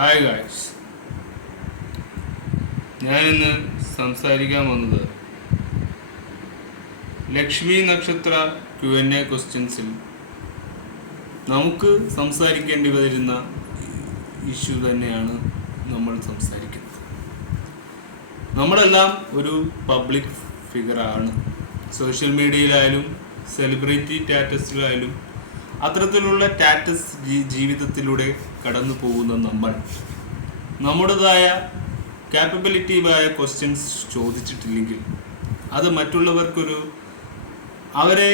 Hi guys, ഞാനിന്ന് സംസാരിക്കാൻ വന്നത് ലക്ഷ്മി നക്ഷത്ര Q&A ക്വസ്റ്റ്യൻസിൽ നമുക്ക് സംസാരിക്കേണ്ടി വരുന്ന ഇഷ്യൂ തന്നെയാണ് നമ്മൾ സംസാരിക്കുന്നത്. നമ്മളെല്ലാം ഒരു പബ്ലിക് ഫിഗറാണ്. സോഷ്യൽ മീഡിയയിലായാലും സെലിബ്രിറ്റി സ്റ്റാറ്റസിലായാലും അത്തരത്തിലുള്ള സ്റ്റാറ്റസ് ജീവിതത്തിലൂടെ കടന്നു പോകുന്ന നമ്മൾ നമ്മുടേതായ ക്യാപ്പബിലിറ്റീവായ ക്വസ്റ്റ്യൻസ് ചോദിച്ചിട്ടില്ലെങ്കിൽ അത് മറ്റുള്ളവർക്കൊരു അവരെ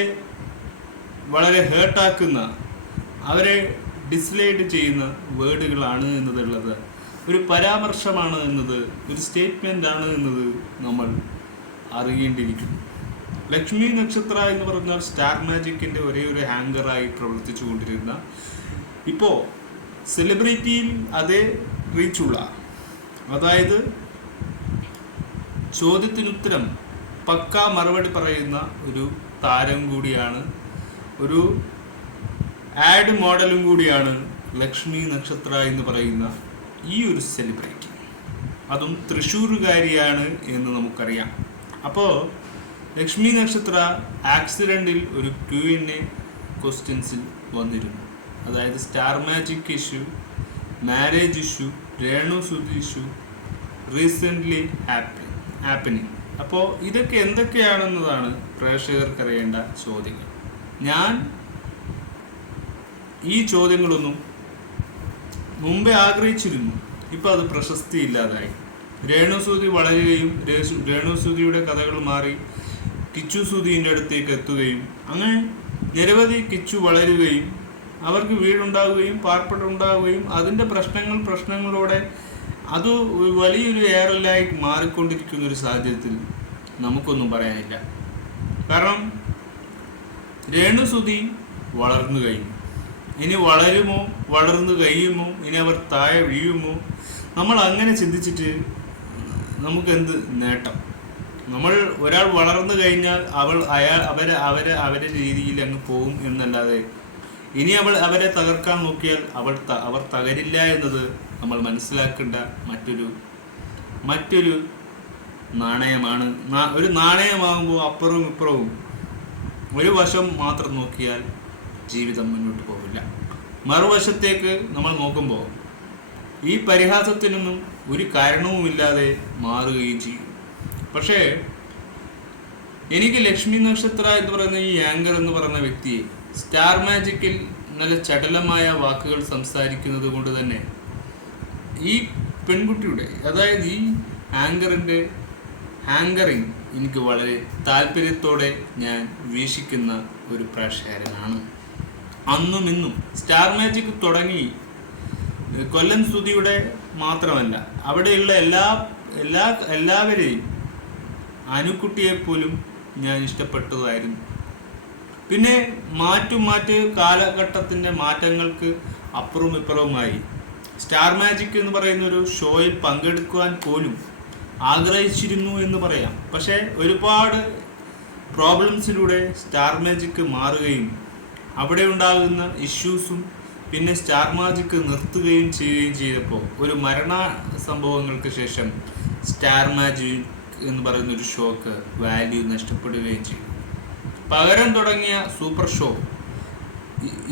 വളരെ ഹേർട്ടാക്കുന്ന, അവരെ ഡിസ്ലൈഡ് ചെയ്യുന്ന വേർഡുകളാണ് എന്നതുള്ളത്, ഒരു പരാമർശമാണ് എന്നത്, ഒരു സ്റ്റേറ്റ്മെൻ്റ് ആണ് എന്നത് നമ്മൾ അറിയേണ്ടിയിരിക്കുന്നു. ലക്ഷ്മി നക്ഷത്ര എന്ന് പറഞ്ഞാൽ സ്റ്റാർ മാജിക്കിൻ്റെ ഒരേ ഒരു ഹാങ്കറായി പ്രവർത്തിച്ചു കൊണ്ടിരുന്ന, ഇപ്പോൾ സെലിബ്രിറ്റിയിൽ അതേ റീച്ചുള്ള, അതായത് ചോദ്യത്തിനുത്തരം പക്കാ മറുപടി പറയുന്ന ഒരു താരം കൂടിയാണ്, ഒരു ആഡ് മോഡലും കൂടിയാണ് ലക്ഷ്മി നക്ഷത്ര എന്ന് പറയുന്ന ഈ ഒരു സെലിബ്രിറ്റി. അതും തൃശ്ശൂരുകാരിയാണ് എന്ന് നമുക്കറിയാം. അപ്പോൾ ലക്ഷ്മി നക്ഷത്ര ആക്സിഡൻറ്റിൽ ഒരു Q&A ക്വസ്റ്റ്യൻസിൽ വന്നിരുന്നു. അതായത് star magic issue, marriage issue, Renu Sudhi issue, recently happening. അപ്പോൾ ഇതൊക്കെ എന്തൊക്കെയാണെന്നതാണ് പ്രേക്ഷകർക്കറിയേണ്ട ചോദ്യങ്ങൾ. ഞാൻ ഈ ചോദ്യങ്ങളൊന്നും മുമ്പേ ആഗ്രഹിച്ചിരുന്നു, ഇപ്പോൾ അത് പ്രശസ്തിയില്ലാതായി. രേണു സുധി വളരുകയും രേണു സുധിയുടെ കഥകൾ മാറി കിച്ചു സുധീൻ്റെ അടുത്തേക്ക് എത്തുകയും അങ്ങനെ നിരവധി കിച്ചു വളരുകയും അവർക്ക് വീടുണ്ടാവുകയും പാർപ്പിടമുണ്ടാവുകയും അതിൻ്റെ പ്രശ്നങ്ങളോടെ അത് വലിയൊരു എയറലായി മാറിക്കൊണ്ടിരിക്കുന്ന ഒരു സാഹചര്യത്തിൽ നമുക്കൊന്നും പറയാനില്ല. കാരണം രേണു സുധി വളർന്നു കഴിഞ്ഞു. ഇനി വളരുമോ, വളർന്നു കഴിയുമോ, ഇനി അവർ താഴെ വീഴുമോ? നമ്മൾ അങ്ങനെ ചിന്തിച്ചിട്ട് നമുക്കെന്ത് നേട്ടം? നമ്മൾ ഒരാൾ വളർന്നു കഴിഞ്ഞാൽ അവരെ രീതിയിൽ അങ്ങ് പോകും എന്നല്ലാതെ ഇനി അവരെ തകർക്കാൻ നോക്കിയാൽ അവർ തകരില്ല എന്നത് നമ്മൾ മനസ്സിലാക്കേണ്ട മറ്റൊരു നാണയമാണ്. ഒരു നാണയമാകുമ്പോൾ അപ്പുറവും ഇപ്പുറവും ഒരു വശം മാത്രം നോക്കിയാൽ ജീവിതം മുന്നോട്ട് പോകില്ല. മറുവശത്തേക്ക് നമ്മൾ നോക്കുമ്പോൾ ഈ പരിഹാസത്തിനൊന്നും ഒരു കാരണവുമില്ലാതെ മാറുകയും ചെയ്യും. പക്ഷേ എനിക്ക് ലക്ഷ്മി നക്ഷത്ര എന്ന് പറയുന്ന ഈ ആങ്കർ എന്ന് പറയുന്ന വ്യക്തിയെ സ്റ്റാർ മാജിക്കിൽ നല്ല ചടുലമായ വാക്കുകൾ സംസാരിക്കുന്നത് കൊണ്ട് തന്നെ ഈ പെൺകുട്ടിയുടെ, അതായത് ഈ ആങ്കറിങ് എനിക്ക് വളരെ താല്പര്യത്തോടെ ഞാൻ വീക്ഷിക്കുന്ന ഒരു പ്രേക്ഷകനാണ്. അന്നും ഇന്നും സ്റ്റാർ മാജിക് തുടങ്ങി കൊല്ലം സുധിയുടെ മാത്രമല്ല, അവിടെയുള്ള എല്ലാവരെയും, അനുക്കുട്ടിയെപ്പോലും ഞാൻ ഇഷ്ടപ്പെട്ടതായിരുന്നു. പിന്നെ മാറ്റ് കാലഘട്ടത്തിൻ്റെ മാറ്റങ്ങൾക്ക് അപ്പുറവും ഇപ്പുറവുമായി സ്റ്റാർ മാജിക് എന്ന് പറയുന്ന ഒരു ഷോയിൽ പങ്കെടുക്കുവാൻ പോലും ആഗ്രഹിച്ചിരുന്നു എന്ന് പറയാം. പക്ഷേ ഒരുപാട് പ്രോബ്ലംസിലൂടെ സ്റ്റാർ മാജിക് മാറുകയും അവിടെ ഉണ്ടാകുന്ന ഇഷ്യൂസും പിന്നെ സ്റ്റാർ മാജിക് നിർത്തുകയും ചെയ്യുകയും ചെയ്തപ്പോൾ ഒരു മരണ സംഭവങ്ങൾക്ക് ശേഷം സ്റ്റാർ മാജിക് എന്ന് പറയുന്ന ഒരു ഷോക്ക് വാല്യൂ നഷ്ടപ്പെടുകയും ചെയ്തു. പകരം തുടങ്ങിയ സൂപ്പർ ഷോ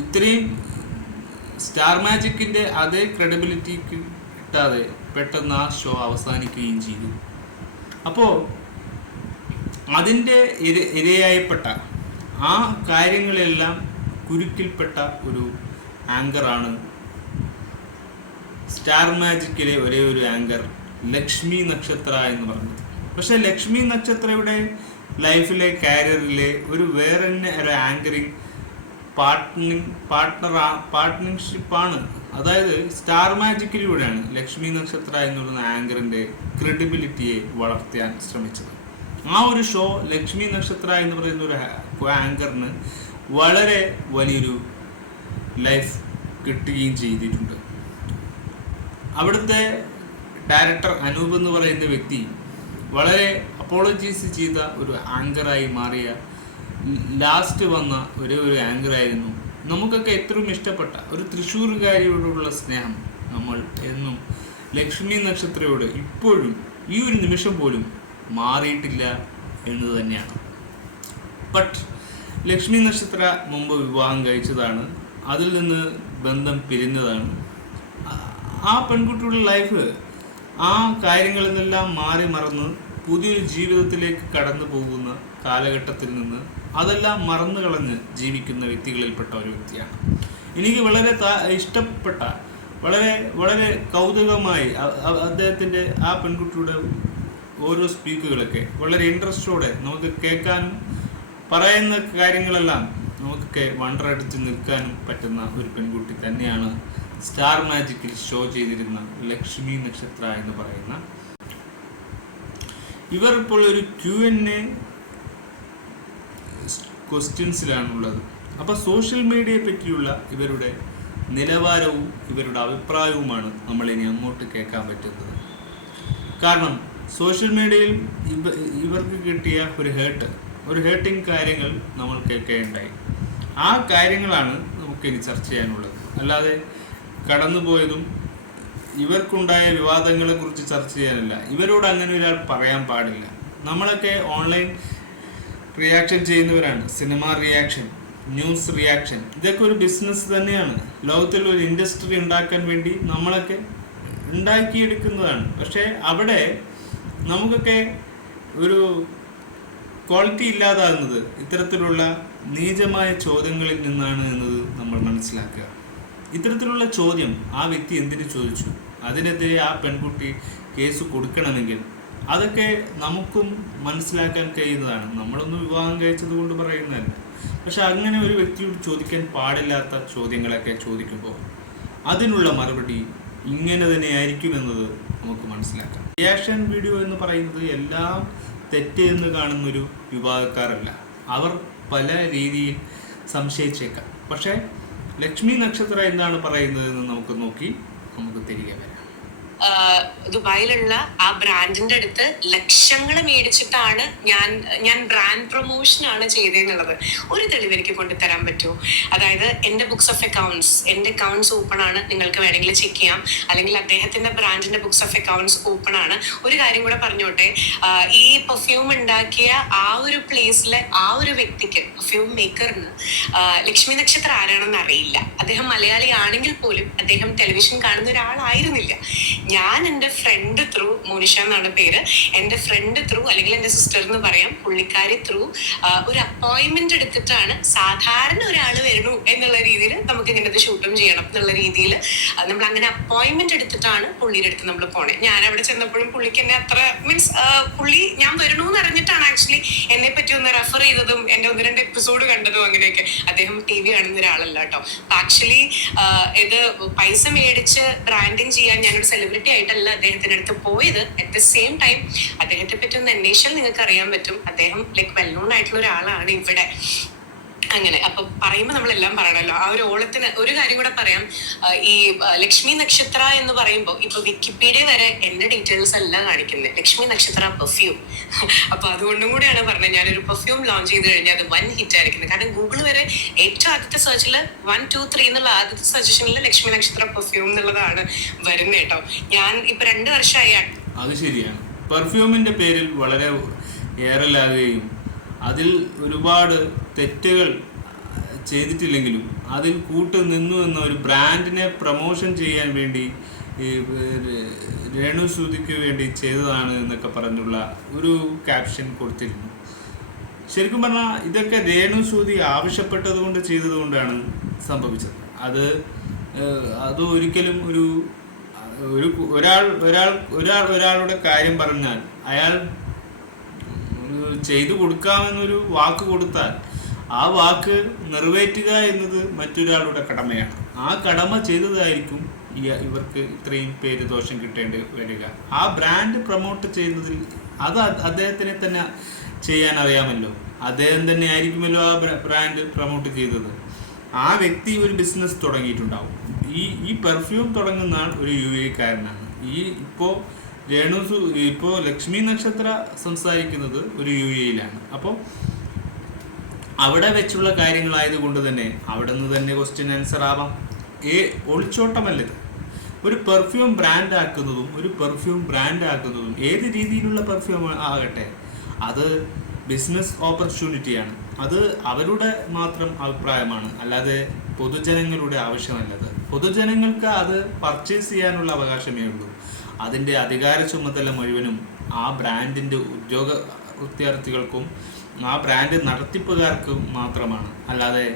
ഇത്രയും സ്റ്റാർ മാജിക്കിൻ്റെ അതേ ക്രെഡിബിലിറ്റിക്ക് കിട്ടാതെ പെട്ടെന്ന് ആ ഷോ അവസാനിക്കുകയും ചെയ്തു. അപ്പോൾ അതിൻ്റെ ഇരയായപ്പെട്ട ആ കാര്യങ്ങളെല്ലാം കുരുക്കിൽപ്പെട്ട ഒരു ആങ്കറാണ് സ്റ്റാർ മാജിക്കിലെ ഒരേ ഒരു ആങ്കർ ലക്ഷ്മി നക്ഷത്ര എന്ന് പറഞ്ഞത്. പക്ഷെ ലക്ഷ്മി നക്ഷത്രയുടെ ലൈഫിലെ കരിയറിലെ ഒരു വേറെ തന്നെ ഒരു ആങ്കറിങ് പാർട്ട്ണർഷിപ്പാണ്. അതായത് സ്റ്റാർ മാജിക്കിലൂടെയാണ് ലക്ഷ്മി നക്ഷത്ര എന്ന് പറയുന്ന ആങ്കറിൻ്റെ ക്രെഡിബിലിറ്റിയെ വളർത്താൻ ശ്രമിച്ചത്. ആ ഒരു ഷോ ലക്ഷ്മി നക്ഷത്ര എന്ന് പറയുന്ന ഒരു ആങ്കറിന് വളരെ വലിയൊരു ലൈഫ് കിട്ടുകയും ചെയ്തിട്ടുണ്ട്. അവിടുത്തെ ഡയറക്ടർ അനൂപ് എന്ന് പറയുന്ന വ്യക്തി വളരെ അപ്പോളജീസ് ചെയ്ത ഒരു ആങ്കറായി മാറിയ ലാസ്റ്റ് വന്ന ഒരു ആങ്കറായിരുന്നു. നമുക്കൊക്കെ ഏറ്റവും ഇഷ്ടപ്പെട്ട ഒരു തൃശ്ശൂരുകാരിയോടുള്ള സ്നേഹം നമ്മൾ എന്നും ലക്ഷ്മി നക്ഷത്രയോട് ഇപ്പോഴും ഈ ഒരു നിമിഷം പോലും മാറിയിട്ടില്ല എന്ന് തന്നെയാണ്. ബട്ട് ലക്ഷ്മി നക്ഷത്ര മുമ്പ് വിവാഹം കഴിച്ചതാണ്, അതിൽ നിന്ന് ബന്ധം പിരിഞ്ഞതാണ്. ആ പെൺകുട്ടിയുടെ ലൈഫ് ആ കാര്യങ്ങളിൽ നിന്നെല്ലാം മാറി മറന്ന് പുതിയൊരു ജീവിതത്തിലേക്ക് കടന്നു പോകുന്ന കാലഘട്ടത്തിൽ നിന്ന് അതെല്ലാം മറന്നു കളഞ്ഞ് ജീവിക്കുന്ന വ്യക്തികളിൽപ്പെട്ട ഒരു വ്യക്തിയാണ്. എനിക്ക് വളരെ ഇഷ്ടപ്പെട്ട, വളരെ വളരെ കൗതുകമായി അദ്ദേഹത്തിൻ്റെ ആ പെൺകുട്ടിയുടെ ഓരോ സ്പീക്കുകളൊക്കെ വളരെ ഇൻട്രസ്റ്റോടെ നമുക്ക് കേൾക്കാനും പറയുന്ന കാര്യങ്ങളെല്ലാം നമുക്കൊക്കെ വണ്ടറടിച്ച് നിൽക്കാനും പറ്റുന്ന ഒരു പെൺകുട്ടി തന്നെയാണ് സ്റ്റാർ മാജിക്കിൽ ഷോ ചെയ്തിരുന്ന ലക്ഷ്മി നക്ഷത്ര എന്ന് പറയുന്ന. ഇവർ ഇപ്പോൾ ഒരു Q&A ക്വസ്റ്റ്യൻസിലാണുള്ളത്. അപ്പോൾ സോഷ്യൽ മീഡിയയെ പറ്റിയുള്ള ഇവരുടെ നിലവാരവും ഇവരുടെ അഭിപ്രായവുമാണ് നമ്മളിനി അങ്ങോട്ട് കേൾക്കാൻ പറ്റുന്നത്. കാരണം സോഷ്യൽ മീഡിയയിൽ ഇവർക്ക് കിട്ടിയ ഒരു ഹേർട്ടിങ് കാര്യങ്ങൾ നമ്മൾ കേൾക്കുകയുണ്ടായി. ആ കാര്യങ്ങളാണ് നമുക്കിനി ചർച്ച ചെയ്യാനുള്ളത്. അല്ലാതെ കടന്നുപോയതും ഇവർക്കുണ്ടായ വിവാദങ്ങളെക്കുറിച്ച് ചർച്ച ചെയ്യാനല്ല. ഇവരോട് അങ്ങനെ ഒരാൾ പറയാൻ പാടില്ല. നമ്മളൊക്കെ ഓൺലൈൻ റിയാക്ഷൻ ചെയ്യുന്നവരാണ്. സിനിമ റിയാക്ഷൻ, ന്യൂസ് റിയാക്ഷൻ, ഇതൊക്കെ ഒരു ബിസിനസ് തന്നെയാണ്. ലോകത്തിൽ ഒരു ഇൻഡസ്ട്രി ഉണ്ടാക്കാൻ വേണ്ടി നമ്മളൊക്കെ ഉണ്ടാക്കിയെടുക്കുന്നതാണ്. പക്ഷേ അവിടെ നമുക്കൊക്കെ ഒരു ക്വാളിറ്റി ഇല്ലാതാകുന്നത് ഇത്തരത്തിലുള്ള നീചമായ ചോദ്യങ്ങളിൽ നിന്നാണ് എന്നത് നമ്മൾ മനസ്സിലാക്കുക. ഇത്തരത്തിലുള്ള ചോദ്യം ആ വ്യക്തി എന്തിനു ചോദിച്ചു, അതിനെതിരെ ആ പെൺകുട്ടി കേസ് കൊടുക്കണമെങ്കിൽ അതൊക്കെ നമുക്കും മനസ്സിലാക്കാൻ കഴിയുന്നതാണ്. നമ്മളൊന്നും വിവാഹം കഴിച്ചത് കൊണ്ട് പറയുന്നതല്ല. പക്ഷെ അങ്ങനെ ഒരു വ്യക്തിയോട് ചോദിക്കാൻ പാടില്ലാത്ത ചോദ്യങ്ങളൊക്കെ ചോദിക്കുമ്പോൾ അതിനുള്ള മറുപടി ഇങ്ങനെ തന്നെ ആയിരിക്കുമെന്നത് നമുക്ക് മനസ്സിലാക്കാം. റിയാക്ഷൻ വീഡിയോ എന്ന് പറയുന്നത് എല്ലാം തെറ്റ് എന്ന് കാണുന്നൊരു വിഭാഗക്കാരല്ല. അവർ പല രീതിയിൽ സംശയിച്ചേക്കാം. പക്ഷേ ലക്ഷ്മി നക്ഷത്ര എന്താണ് പറയുന്നതെന്ന് നമുക്ക് തിരികെ വരാം. ദുബായിലുള്ള ആ ബ്രാൻഡിന്റെ അടുത്ത് ലക്ഷങ്ങൾ മേടിച്ചിട്ടാണ് ഞാൻ ബ്രാൻഡ് പ്രൊമോഷൻ ആണ് ചെയ്തതെന്നുള്ളത് ഒരു തെളിവ് എനിക്ക് കൊണ്ടുതരാൻ പറ്റുമോ? അതായത് എൻ്റെ ബുക്സ് ഓഫ് എൻ്റെ അക്കൗണ്ട്സ് ഓപ്പൺ ആണ്, നിങ്ങൾക്ക് വേണമെങ്കിൽ ചെക്ക് ചെയ്യാം. അല്ലെങ്കിൽ അദ്ദേഹത്തിന്റെ ബ്രാൻഡിന്റെ ബുക്സ് ഓഫ് അക്കൗണ്ട്സ് ഓപ്പൺ ആണ്. ഒരു കാര്യം കൂടെ പറഞ്ഞോട്ടെ, ഈ പെർഫ്യൂം ഉണ്ടാക്കിയ ആ ഒരു പ്ലേസിലെ ആ ഒരു വ്യക്തിക്ക്, പെർഫ്യൂം മേക്കറിന് ലക്ഷ്മി നക്ഷത്രം ആരാണെന്ന് അറിയില്ല. അദ്ദേഹം മലയാളി ആണെങ്കിൽ പോലും അദ്ദേഹം ടെലിവിഷൻ കാണുന്ന ഒരാളായിരുന്നില്ല. ഞാൻ എൻ്റെ ഫ്രണ്ട് ത്രൂ, മോനിഷ എന്നാണ് പേര്, എൻ്റെ ഫ്രണ്ട് ത്രൂ അല്ലെങ്കിൽ എൻ്റെ സിസ്റ്റർ എന്ന് പറയാം, പുള്ളിക്കാരി ത്രൂ ഒരു അപ്പോയിൻമെന്റ് എടുത്തിട്ടാണ് സാധാരണ ഒരാൾ വരണു എന്നുള്ള രീതിയിൽ നമുക്ക് ഇങ്ങനെ ഇത് ഷൂട്ടും ചെയ്യണം എന്നുള്ള രീതിയിൽ നമ്മൾ അങ്ങനെ അപ്പോയിൻമെന്റ് എടുത്തിട്ടാണ് പുള്ളിയുടെ അടുത്ത് നമ്മൾ പോണേ. ഞാൻ അവിടെ ചെന്നപ്പോഴും പുള്ളിക്ക് എന്നെ അത്ര മീൻസ് പുള്ളി ഞാൻ വരണു എന്ന് അറിഞ്ഞിട്ടാണ് ആക്ച്വലി എന്നെ പറ്റി ഒന്ന് റെഫർ ചെയ്തതും എൻ്റെ 1-2 എപ്പിസോഡ് കണ്ടതും അങ്ങനെയൊക്കെ. അദ്ദേഹം TV കാണുന്ന ഒരാളല്ല കേട്ടോ. ആക്ച്വലി ഇത് പൈസ മേടിച്ച് ബ്രാൻഡിങ് ചെയ്യാൻ ഞാനൊരു സെലിബ്രിറ്റി ആയിട്ടല്ല അദ്ദേഹത്തിന്റെ അടുത്ത് പോയത്. അറ്റ് ദ സെയിം ടൈം അദ്ദേഹത്തെ പറ്റി ഒന്ന് അന്വേഷിച്ചാൽ നിങ്ങൾക്ക് അറിയാൻ പറ്റും, അദ്ദേഹം വെൽ നോൺ ആയിട്ടുള്ള ഒരാളാണ് ഇവിടെ. അങ്ങനെ അപ്പൊ പറയുമ്പോൾ നമ്മളെല്ലാം പറയണല്ലോ. ആ ഒരു ഓളത്തിന് ഒരു കാര്യം കൂടെ പറയാം. ഈ ലക്ഷ്മി നക്ഷത്ര എന്ന് പറയുമ്പോൾ ഇപ്പൊ വിക്കിപീഡിയ വരെ എന്റെ ഡീറ്റെയിൽസ് എല്ലാം കാണിക്കുന്നത് ലക്ഷ്മി നക്ഷത്ര പെർഫ്യൂം. അപ്പൊ അതുകൊണ്ടും കൂടിയാണ് പറഞ്ഞത്, ഞാനൊരു പെർഫ്യൂം ലോഞ്ച് ചെയ്ത് കഴിഞ്ഞാൽ അത് 1 ഹിറ്റ് ആയിരിക്കുന്നത്. കാരണം ഗൂഗിൾ വരെ ഏറ്റവും ആദ്യത്തെ സെർച്ചിൽ 1, 2, 3 എന്നുള്ള ആദ്യത്തെ സജഷനിൽ ലക്ഷ്മി നക്ഷത്ര പെർഫ്യൂം എന്നുള്ളതാണ് വരുന്നത് കേട്ടോ. ഞാൻ ഇപ്പൊ 2 വർഷമായി. അത് ശരിയാണ്. പെർഫ്യൂമിന്റെ പേരിൽ വളരെ ഏറലാകുകയും അതിൽ ഒരുപാട് തെറ്റുകൾ ചെയ്തിട്ടില്ലെങ്കിലും അതിൽ നിന്നു എന്ന ഒരു ബ്രാൻഡിനെ പ്രൊമോഷൻ ചെയ്യാൻ വേണ്ടി രേണു സുധിക്ക് വേണ്ടി ചെയ്തതാണ് എന്നൊക്കെ പറഞ്ഞുള്ള ഒരു ക്യാപ്ഷൻ കൊടുത്തിരുന്നു. ശരിക്കും പറഞ്ഞാൽ ഇതൊക്കെ രേണു സുധി ആവശ്യപ്പെട്ടത് കൊണ്ട് ചെയ്തതുകൊണ്ടാണ് സംഭവിച്ചത്. അത് ഒരിക്കലും ഒരാളുടെ കാര്യം പറഞ്ഞാൽ അയാൾ ചെയ്തു കൊടുക്കാമെന്നൊരു വാക്ക് കൊടുത്താൽ ആ വാക്ക് നിറവേറ്റുക എന്നത് മറ്റൊരാളുടെ കടമയാണ്. ആ കടമ ചെയ്തതായിരിക്കും ഇവർക്ക് ഇത്രയും പേര് ദോഷം കിട്ടേണ്ടി വരിക. ആ ബ്രാൻഡ് പ്രൊമോട്ട് ചെയ്യുന്നതിൽ അത് അദ്ദേഹത്തിനെ തന്നെ ചെയ്യാൻ അറിയാമല്ലോ. അദ്ദേഹം തന്നെ ആയിരിക്കുമല്ലോ ആ ബ്രാൻഡ് പ്രൊമോട്ട് ചെയ്തത്. ആ വ്യക്തി ഒരു ബിസിനസ് തുടങ്ങിയിട്ടുണ്ടാവും. ഈ പെർഫ്യൂം തുടങ്ങുന്ന ആൾ ഒരു UAE-കാരനാണ്. ഇപ്പോൾ ലക്ഷ്മി നക്ഷത്ര സംസാരിക്കുന്നത് ഒരു UAE-യിലാണ്. അപ്പോൾ അവിടെ വെച്ചുള്ള കാര്യങ്ങളായതുകൊണ്ട് തന്നെ അവിടെ നിന്ന് തന്നെ ക്വസ്റ്റ്യൻ ആൻസർ ആവാം. ഒളിച്ചോട്ടമല്ലത്. ഒരു പെർഫ്യൂം ബ്രാൻഡ് ആക്കുന്നതും ഏത് രീതിയിലുള്ള പെർഫ്യൂം ആകട്ടെ, അത് ബിസിനസ് ഓപ്പർച്യൂണിറ്റിയാണ്. അത് അവരുടെ മാത്രം അഭിപ്രായമാണ്, അല്ലാതെ പൊതുജനങ്ങളുടെ ആവശ്യമല്ലത്. പൊതുജനങ്ങൾക്ക് അത് പർച്ചേസ് ചെയ്യാനുള്ള അവകാശമേ ഉള്ളൂ. അതിൻ്റെ അധികാര ചുമതല മുഴുവനും ആ ബ്രാൻഡിൻ്റെ ഉദ്യോഗാർത്ഥികൾക്കും ആ ബ്രാൻഡ് നടത്തിപ്പുകാർക്കും മാത്രമാണ്. അല്ലാതെ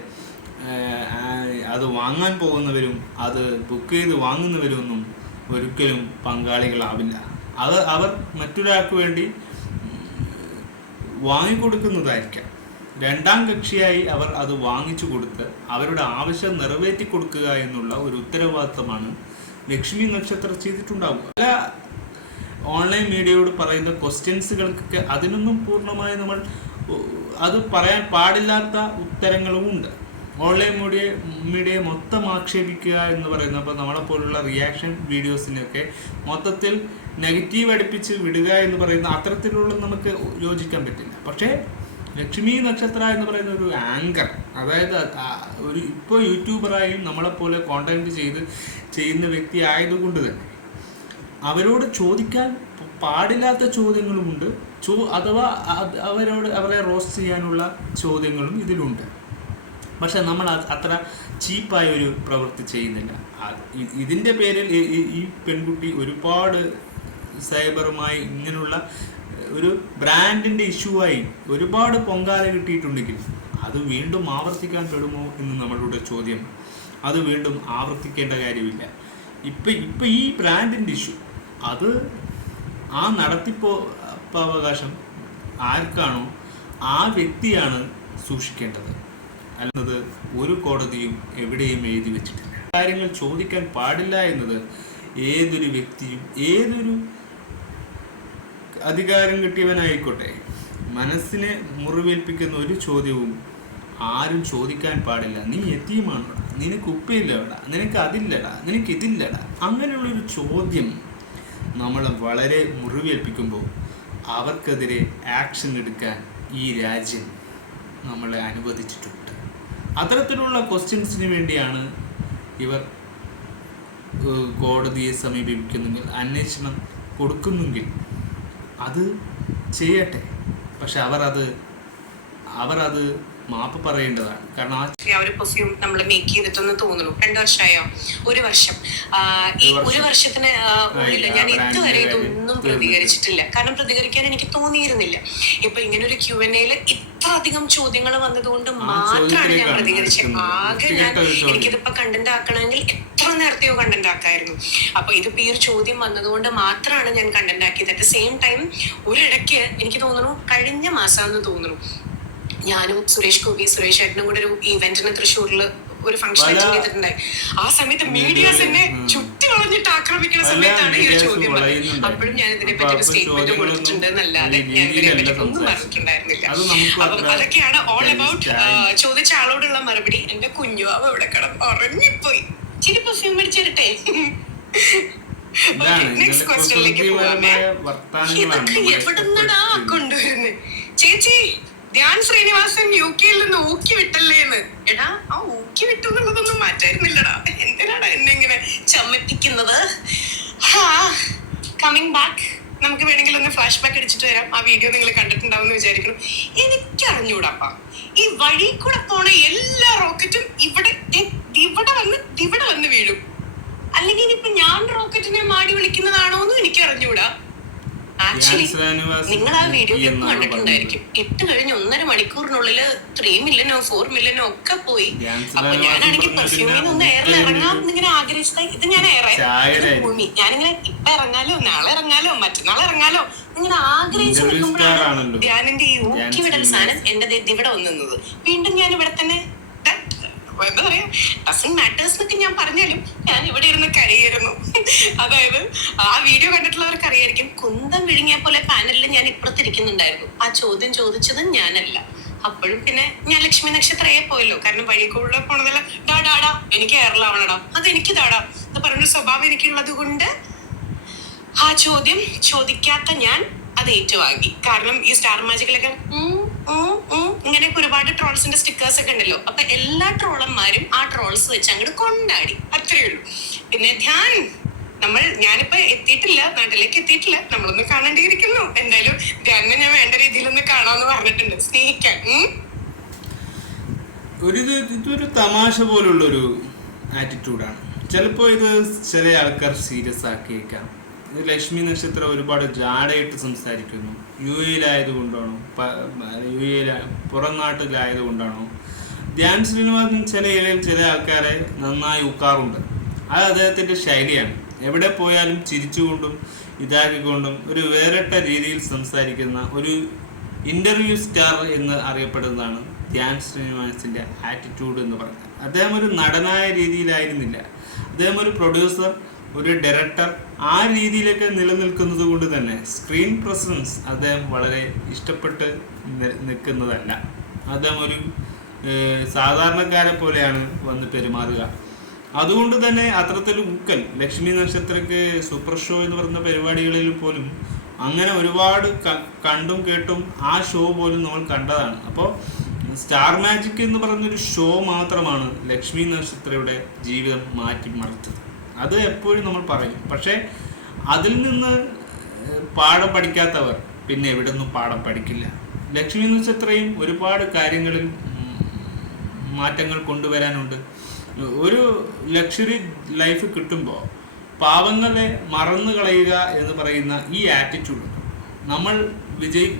അത് വാങ്ങാൻ പോകുന്നവരും അത് ബുക്ക് ചെയ്ത് വാങ്ങുന്നവരൊന്നും ഒരിക്കലും പങ്കാളികളാവില്ല. അവർ മറ്റൊരാൾക്ക് വേണ്ടി വാങ്ങിക്കൊടുക്കുന്നതായിരിക്കാം. രണ്ടാം കക്ഷിയായി അവർ അത് വാങ്ങിച്ചു കൊടുത്ത് അവരുടെ ആവശ്യം നിറവേറ്റി കൊടുക്കുക എന്നുള്ള ഒരു ഉത്തരവാദിത്തമാണ് ലക്ഷ്മി നക്ഷത്രം ചെയ്തിട്ടുണ്ടാവുക. പല ഓൺലൈൻ മീഡിയയോട് പറയുന്ന ക്വസ്റ്റ്യൻസുകൾക്കൊക്കെ അതിനൊന്നും പൂർണ്ണമായി നമ്മൾ അത് പറയാൻ പാടില്ലാത്ത ഉത്തരങ്ങളുമുണ്ട്. ഓൺലൈൻ മീഡിയയെ മൊത്തം ആക്ഷേപിക്കുക എന്ന് പറയുന്നത്, അപ്പോൾ നമ്മളെപ്പോലുള്ള റിയാക്ഷൻ വീഡിയോസിനൊക്കെ മൊത്തത്തിൽ നെഗറ്റീവ് അടുപ്പിച്ച് വിടുക എന്ന് പറയുന്ന അത്തരത്തിലുള്ള നമുക്ക് യോജിക്കാൻ പറ്റില്ല. പക്ഷേ ലക്ഷ്മി നക്ഷത്ര എന്ന് പറയുന്ന ഒരു ആങ്കർ, അതായത് ഇപ്പോൾ യൂട്യൂബറായും നമ്മളെപ്പോലെ കോണ്ടന്റ് ചെയ്യുന്ന വ്യക്തി ആയതുകൊണ്ട് തന്നെ അവരോട് ചോദിക്കാൻ പാടില്ലാത്ത ചോദ്യങ്ങളുമുണ്ട്. അഥവാ അവരെ റോസ്റ്റ് ചെയ്യാനുള്ള ചോദ്യങ്ങളും ഇതിലുണ്ട്. പക്ഷെ നമ്മൾ അത്ര ചീപ്പായ ഒരു പ്രവൃത്തി ചെയ്യുന്നില്ല. ഇതിൻ്റെ പേരിൽ ഈ പെൺകുട്ടി ഒരുപാട് സൈബറുമായി ഇങ്ങനെയുള്ള ഒരു ബ്രാൻഡിൻ്റെ ഇഷ്യൂവായി ഒരുപാട് പൊങ്കാല കിട്ടിയിട്ടുണ്ടെങ്കിൽ അത് വീണ്ടും ആവർത്തിക്കാൻ പെടുമോ എന്ന് നമ്മളുടെ ചോദ്യം. അത് വീണ്ടും ആവർത്തിക്കേണ്ട കാര്യമില്ല. ഇപ്പം ഈ ബ്രാൻഡിൻ്റെ ഇഷ്യൂ അത് ആ നടത്തിപ്പവകാശം ആർക്കാണോ ആ വ്യക്തിയാണ് സൂക്ഷിക്കേണ്ടത്. അല്ലാതെ ഒരു കോടതിയും എവിടെയും എഴുതി വെച്ചിട്ടില്ല. കാര്യങ്ങൾ ചോദിക്കാൻ പാടില്ല എന്നത് ഏതൊരു വ്യക്തിയും ഏതൊരു അധികാരം കിട്ടിയവനായിക്കോട്ടെ മനസ്സിനെ മുറിവേൽപ്പിക്കുന്ന ഒരു ചോദ്യവും ആരും ചോദിക്കാൻ പാടില്ല. നീ യതീമാണോടാ, നിനക്ക് ഉപ്പയില്ലടാ, നിനക്ക് അതില്ലടാ, നിനക്ക് ഇതില്ലടാ, അങ്ങനെയുള്ളൊരു ചോദ്യം നമ്മളെ വളരെ മുറിവേൽപ്പിക്കുമ്പോൾ അവർക്കെതിരെ ആക്ഷൻ എടുക്കാൻ ഈ രാജ്യം നമ്മളെ അനുവദിച്ചിട്ടുണ്ട്. അത്തരത്തിലുള്ള ക്വസ്റ്റ്യൻസിന് വേണ്ടിയാണ് ഇവർ കോടതിയെ സമീപിക്കുന്നെങ്കിൽ, അന്വേഷണം കൊടുക്കുന്നെങ്കിൽ അത് ചെയ്യട്ടെ. പക്ഷെ അവർ അത് മാപ്പ് പറയേണ്ടതാണ്. കാരണം ആ ഒരു പെർഫ്യൂം നമ്മൾ മേക്ക് ചെയ്തിട്ടെന്ന് തോന്നുന്നു 2 വർഷമായോ, 1 വർഷം. ഈ 1 വർഷത്തിന് ഉള്ളിൽ ഞാൻ ഇതുവരെ ഇതൊന്നും പ്രതികരിച്ചിട്ടില്ല. കാരണം പ്രതികരിക്കാൻ എനിക്ക് തോന്നിയിരുന്നില്ല. ഇപ്പൊ ഇങ്ങനെ ഒരു Q&Aയിൽ ഇത്ര അധികം ചോദ്യങ്ങൾ വന്നതുകൊണ്ട് മാത്രമാണ് ഞാൻ പ്രതികരിച്ചത്. ആകെ എനിക്കിതിപ്പോ കണ്ടന്റ് ആക്കണമെങ്കിൽ എത്ര നേരത്തെയോ കണ്ടന്റ് ആക്കായിരുന്നു. അപ്പൊ ഇതിപ്പോ ഈ ഒരു ചോദ്യം വന്നതുകൊണ്ട് മാത്രമാണ് ഞാൻ കണ്ടന്റ് ആക്കിയത്. അറ്റ് ദ സെയിം ടൈം ഒരിടയ്ക്ക് എനിക്ക് തോന്നുന്നു കഴിഞ്ഞ മാസമാണെന്ന് തോന്നുന്നു, ഞാനും സുരേഷ് ഏട്ടനും കൂടെ ഒരു ഇവന്റിന് തൃശ്ശൂരിൽ ഒരു ഫംഗ്ഷൻ അറ്റൻഡ് ചെയ്തിട്ടുണ്ടായി. ആ സമയത്ത് മീഡിയാസ് എന്നെ ചുറ്റി വളഞ്ഞിട്ട് ആക്രമിക്കുന്ന സമയത്താണ് ഈ ഒരു ചോദ്യം വന്നത്. അപ്പോഴും ഞാൻ ഇതിനെ പറ്റി ഒരു സ്റ്റേറ്റ്മെന്റ് കൊടുത്തിട്ടുണ്ട് എന്നല്ലാതെ ഞാൻ ഇതിനെ പറ്റി ഒന്നും പറഞ്ഞിട്ടുണ്ടായിരുന്നില്ല. അപ്പം അതൊക്കെയാണ് ഓൾ അബൌട്ട്. ചോദിച്ച ആളോടുള്ള മറുപടി, എന്റെ കുഞ്ഞു അവ ഇവിടെ കിടന്ന് ഉറങ്ങിപ്പോയി. ചിരി പെർഫ്യൂം മേടിച്ചിരട്ടെ. നെക്സ്റ്റ് ക്വസ്റ്റ്യനിലേക്ക് പോവാമേ. ഇതൊക്കെ എവിടുന്നടാ കൊണ്ടുവരുന്നത്? ചേച്ചി, ധ്യാൻ ശ്രീനിവാസൻ UK നിന്ന് ഊക്കി വിട്ടല്ലേന്ന്. എടാ, ആ ഊക്കി വിട്ടു എന്നുള്ളതൊന്നും മാറ്റായിരുന്നില്ലടാ. എന്തിനാടാ എന്നെ ഇങ്ങനെ ചമ്മറ്റിക്കുന്നത്? കമ്മിങ് ബാക്ക്, നമുക്ക് വേണമെങ്കിൽ ഒന്ന് ഫ്ലാഷ് ബാക്ക് അടിച്ചിട്ട് വരാം. ആ വീഡിയോ നിങ്ങൾ കണ്ടിട്ടുണ്ടാവും വിചാരിക്കുന്നു. എനിക്കറിഞ്ഞൂടാപ്പാ, ഈ വഴി കൂടെ പോണ എല്ലാ റോക്കറ്റും ഇവിടെ വന്ന് വീഴും. അല്ലെങ്കിൽ ഇനിയിപ്പൊ ഞാൻ റോക്കറ്റിനെ മാടി വിളിക്കുന്നതാണോന്നും എനിക്ക് അറിഞ്ഞൂടാ. ആക്ച്വലി നിങ്ങൾ ആ വീഡിയോ കണ്ടിട്ടുണ്ടായിരിക്കും. ഇട്ട് കഴിഞ്ഞ് 1.5 മണിക്കൂറിനുള്ളിൽ 3 മില്യനോ 4 മില്യനോ ഒക്കെ പോയി. അപ്പൊ ഞാനാണെങ്കിൽ പെർഫ്യൂമിൽ നിന്ന് എയറിൽ ഇറങ്ങാം എന്നിങ്ങനെ ആഗ്രഹിച്ചത്. ഇത് ഞാൻ ഭൂമി ഞാനിങ്ങനെ ഇപ്പൊ ഇറങ്ങാലോ, നാളെ ഇറങ്ങാലോ, മറ്റന്നാൾ ഇറങ്ങാലോ ഇങ്ങനെ ആഗ്രഹിച്ചു നിൽക്കുമ്പോഴാണ് ധ്യാനിന്റെ ഈ ഊക്കി വിടൽ സാധനം എന്റെ ഇവിടെ വന്നത്. വീണ്ടും ഞാൻ ഇവിടെ തന്നെ എന്താ പറയാ, ഡസൻ മാറ്റേഴ്സ് എന്നൊക്കെ ഞാൻ പറഞ്ഞാലും ഞാൻ ഇവിടെ ഇരുന്ന് കരയായിരുന്നു. അതായത് ആ വീഡിയോ കണ്ടിട്ടുള്ളവർക്ക് അറിയായിരിക്കും, കുന്തം വിഴുങ്ങിയ പോലെ പാനലിൽ ഞാൻ ഇപ്പുറത്തിരിക്കുന്നുണ്ടായിരുന്നു. ആ ചോദ്യം ചോദിച്ചത് ഞാനല്ല. അപ്പോഴും പിന്നെ ഞാൻ ലക്ഷ്മി നക്ഷത്രയെ പോയല്ലോ. കാരണം വഴിക്കൂടെ പോണതല്ല, ഡാടാ എനിക്ക് എയറിലാവണടാ, അതെനിക്ക് ദാടാ എന്ന് പറഞ്ഞൊരു സ്വഭാവം എനിക്കുള്ളത് കൊണ്ട് ആ ചോദ്യം ചോദിക്കാത്ത ഞാൻ അത് ഏറ്റുവാങ്ങി. കാരണം ഈ സ്റ്റാർ മാജിക്കിലൊക്കെ ഇങ്ങനെയൊക്കെ ഒരുപാട് ട്രോൾസിന്റെ സ്റ്റിക്കേഴ്സ് ഒക്കെ ഉണ്ടല്ലോ. അപ്പൊ എല്ലാ ട്രോളന്മാരും ആ ട്രോൾസ് വെച്ച് അങ്ങോട്ട് കൊണ്ടാടി, അത്രയേ ഉള്ളൂ. പിന്നെ ധ്യാൻ ഞാനിപ്പോ എത്തിയിട്ടില്ല, നാട്ടിലേക്ക് എത്തിയിട്ടില്ല, നമ്മളൊന്ന് കാണേണ്ടിയിരിക്കുന്നു. എന്തായാലും ധ്യാനം ഞാൻ വേണ്ട രീതിയിലൊന്ന് കാണാമെന്ന് പറഞ്ഞിട്ടുണ്ട്, സ്നേഹിക്കാൻ. ഇതൊരു തമാശ പോലുള്ളൊരു ആറ്റിറ്റ്യൂഡാണ്. ചിലപ്പോൾ ഇത് ചില ആൾക്കാർ സീരിയസ് ആക്കിയേക്കാം. ലക്ഷ്മി നക്ഷത്രം ഒരുപാട് ജാടയിട്ട് സംസാരിക്കുന്നു. യു.എയിലായതുകൊണ്ടാണോ, പുറം നാട്ടിലായതുകൊണ്ടാണോ? ധ്യാൻ ശ്രീനിവാസൻ ചില ഇലയിൽ ചില ആൾക്കാരെ നന്നായി ഊക്കാറുണ്ട്. അത് അദ്ദേഹത്തിൻ്റെ ശൈലിയാണ്. എവിടെ പോയാലും ചിരിച്ചുകൊണ്ടും ഇതാക്കിക്കൊണ്ടും ഒരു വേറിട്ട രീതിയിൽ സംസാരിക്കുന്ന ഒരു ഇൻ്റർവ്യൂ സ്റ്റാർ എന്ന് അറിയപ്പെടുന്നതാണ് ധ്യാൻ ശ്രീനിവാസിൻ്റെ ആറ്റിറ്റ്യൂഡ് എന്ന് പറഞ്ഞാൽ. അദ്ദേഹം ഒരു നടനായ രീതിയിലായിരുന്നില്ല. അദ്ദേഹം ഒരു പ്രൊഡ്യൂസർ, ഒരു ഡയറക്ടർ, ആ രീതിയിലൊക്കെ നിലനിൽക്കുന്നത് കൊണ്ട് തന്നെ സ്ക്രീൻ പ്രസൻസ് അദ്ദേഹം വളരെ ഇഷ്ടപ്പെട്ട് നിൽക്കുന്നതല്ല. അദ്ദേഹം ഒരു സാധാരണക്കാരെ പോലെയാണ് വന്ന് പെരുമാറുക. അതുകൊണ്ട് തന്നെ അത്തരത്തിൽ ഊക്കൽ ലക്ഷ്മി നക്ഷത്രക്ക് സൂപ്പർ ഷോ എന്ന് പറയുന്ന പരിപാടികളിൽ പോലും അങ്ങനെ ഒരുപാട് കണ്ടും കേട്ടും ആ ഷോ പോലും നമ്മൾ കണ്ടതാണ്. അപ്പോൾ സ്റ്റാർ മാജിക് എന്ന് പറയുന്നൊരു ഷോ മാത്രമാണ് ലക്ഷ്മി നക്ഷത്രയുടെ ജീവിതം മാറ്റിമറിച്ചത്. അത് എപ്പോഴും നമ്മൾ പറയും. പക്ഷേ അതിൽ നിന്ന് പാഠം പഠിക്കാത്തവർ പിന്നെ എവിടെ നിന്നും പാഠം പഠിക്കില്ല. ലക്ഷ്മി നക്ഷത്രയും ഒരുപാട് കാര്യങ്ങളിൽ മാറ്റങ്ങൾ കൊണ്ടുവരാനുണ്ട്. ഒരു ലക്ഷറി ലൈഫ് കിട്ടുമ്പോൾ പാവങ്ങളെ മറന്നു കളയുക എന്ന് പറയുന്ന ഈ ആറ്റിറ്റ്യൂഡ്,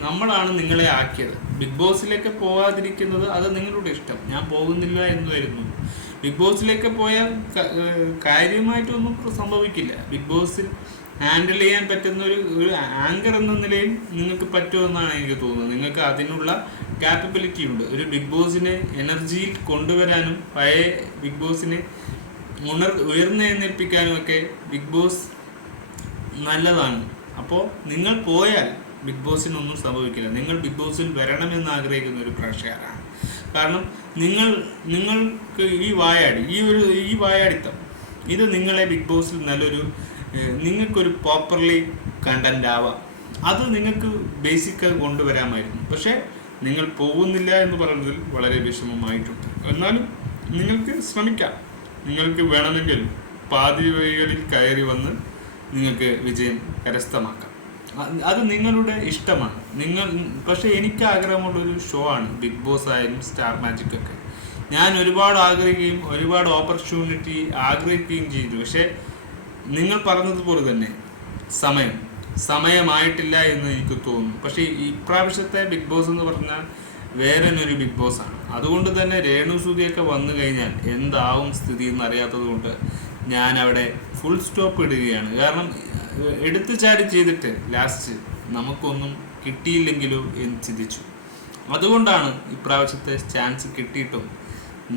നമ്മളാണ് നിങ്ങളെ ആക്കിയത്. ബിഗ് ബോസിലേക്ക് പോകാതിരിക്കുന്നത് അത് നിങ്ങളുടെ ഇഷ്ടം, ഞാൻ പോകുന്നില്ല എന്ന് വരുന്നു. ബിഗ് ബോസിലേക്ക് പോയാൽ കാര്യമായിട്ടൊന്നും സംഭവിക്കില്ല. ബിഗ് ബോസിൽ ഹാൻഡിൽ ചെയ്യാൻ പറ്റുന്ന ഒരു ആങ്കർ എന്ന നിലയിൽ നിങ്ങൾക്ക് പറ്റുമെന്നാണ് എനിക്ക് തോന്നുന്നത്. നിങ്ങൾക്ക് അതിനുള്ള കാപ്പബിലിറ്റി ഉണ്ട്. ഒരു ബിഗ് ബോസിനെ എനർജിയിൽ കൊണ്ടുവരാനും പഴയ ബിഗ് ബോസിനെ ഉയർന്നെഴുന്നേൽപ്പിക്കാനും ഒക്കെ ബിഗ് ബോസ് നല്ലതാണ്. അപ്പോൾ നിങ്ങൾ പോയാൽ ബിഗ് ബോസിനൊന്നും സംഭവിക്കില്ല. നിങ്ങൾ ബിഗ് ബോസിൽ വരണമെന്ന് ആഗ്രഹിക്കുന്ന ഒരു പ്രേക്ഷകരാണ്. കാരണം നിങ്ങൾക്ക് ഈ വായാടിത്തം ഇത് നിങ്ങളെ ബിഗ് ബോസിൽ നിങ്ങൾക്കൊരു പ്രോപ്പർലി കണ്ടന്റ് ആവാം. അത് നിങ്ങൾക്ക് ബേസിക്കായി കൊണ്ടുവരാമായിരുന്നു. പക്ഷേ നിങ്ങൾ പോകുന്നില്ല എന്ന് പറയുന്നതിൽ വളരെ വിഷമമായിട്ടുണ്ട്. എന്നാലും നിങ്ങൾക്ക് ശ്രമിക്കാം. നിങ്ങൾക്ക് വേണമെങ്കിൽ പാതി വഴികളിൽ കയറി വന്ന് നിങ്ങൾക്ക് വിജയം കരസ്ഥമാക്കാം. അത് നിങ്ങളുടെ ഇഷ്ടമാണ്. പക്ഷേ എനിക്ക് ആഗ്രഹമുള്ളൊരു ഷോ ആണ് ബിഗ് ബോസ് ആയാലും സ്റ്റാർ മാജിക് ഒക്കെ. ഞാൻ ഒരുപാട് ആഗ്രഹിക്കുകയും ഒരുപാട് ഓപ്പർച്യൂണിറ്റി ആഗ്രഹിക്കുകയും ചെയ്തു. പക്ഷേ നിങ്ങൾ പറഞ്ഞതുപോലെ തന്നെ സമയമായിട്ടില്ല എന്ന് എനിക്ക് തോന്നുന്നു. പക്ഷേ ഇപ്രാവശ്യത്തെ ബിഗ് ബോസ് എന്ന് പറഞ്ഞാൽ വേറെ ഒരു ബിഗ് ബോസ് ആണ്. അതുകൊണ്ട് തന്നെ രേണു സുധിയൊക്കെ വന്നു കഴിഞ്ഞാൽ എന്താവും സ്ഥിതി എന്നറിയാത്തത് കൊണ്ട് ഞാൻ അവിടെ ഫുൾ സ്റ്റോപ്പ് ഇടുകയാണ്. കാരണം എടുത്തു ചാടി ചെയ്തിട്ട് ലാസ്റ്റ് നമുക്കൊന്നും കിട്ടിയില്ലെങ്കിലോ എന്ന് ചിന്തിച്ചു. അതുകൊണ്ടാണ് ഇപ്രാവശ്യത്തെ ചാൻസ് കിട്ടിയിട്ടും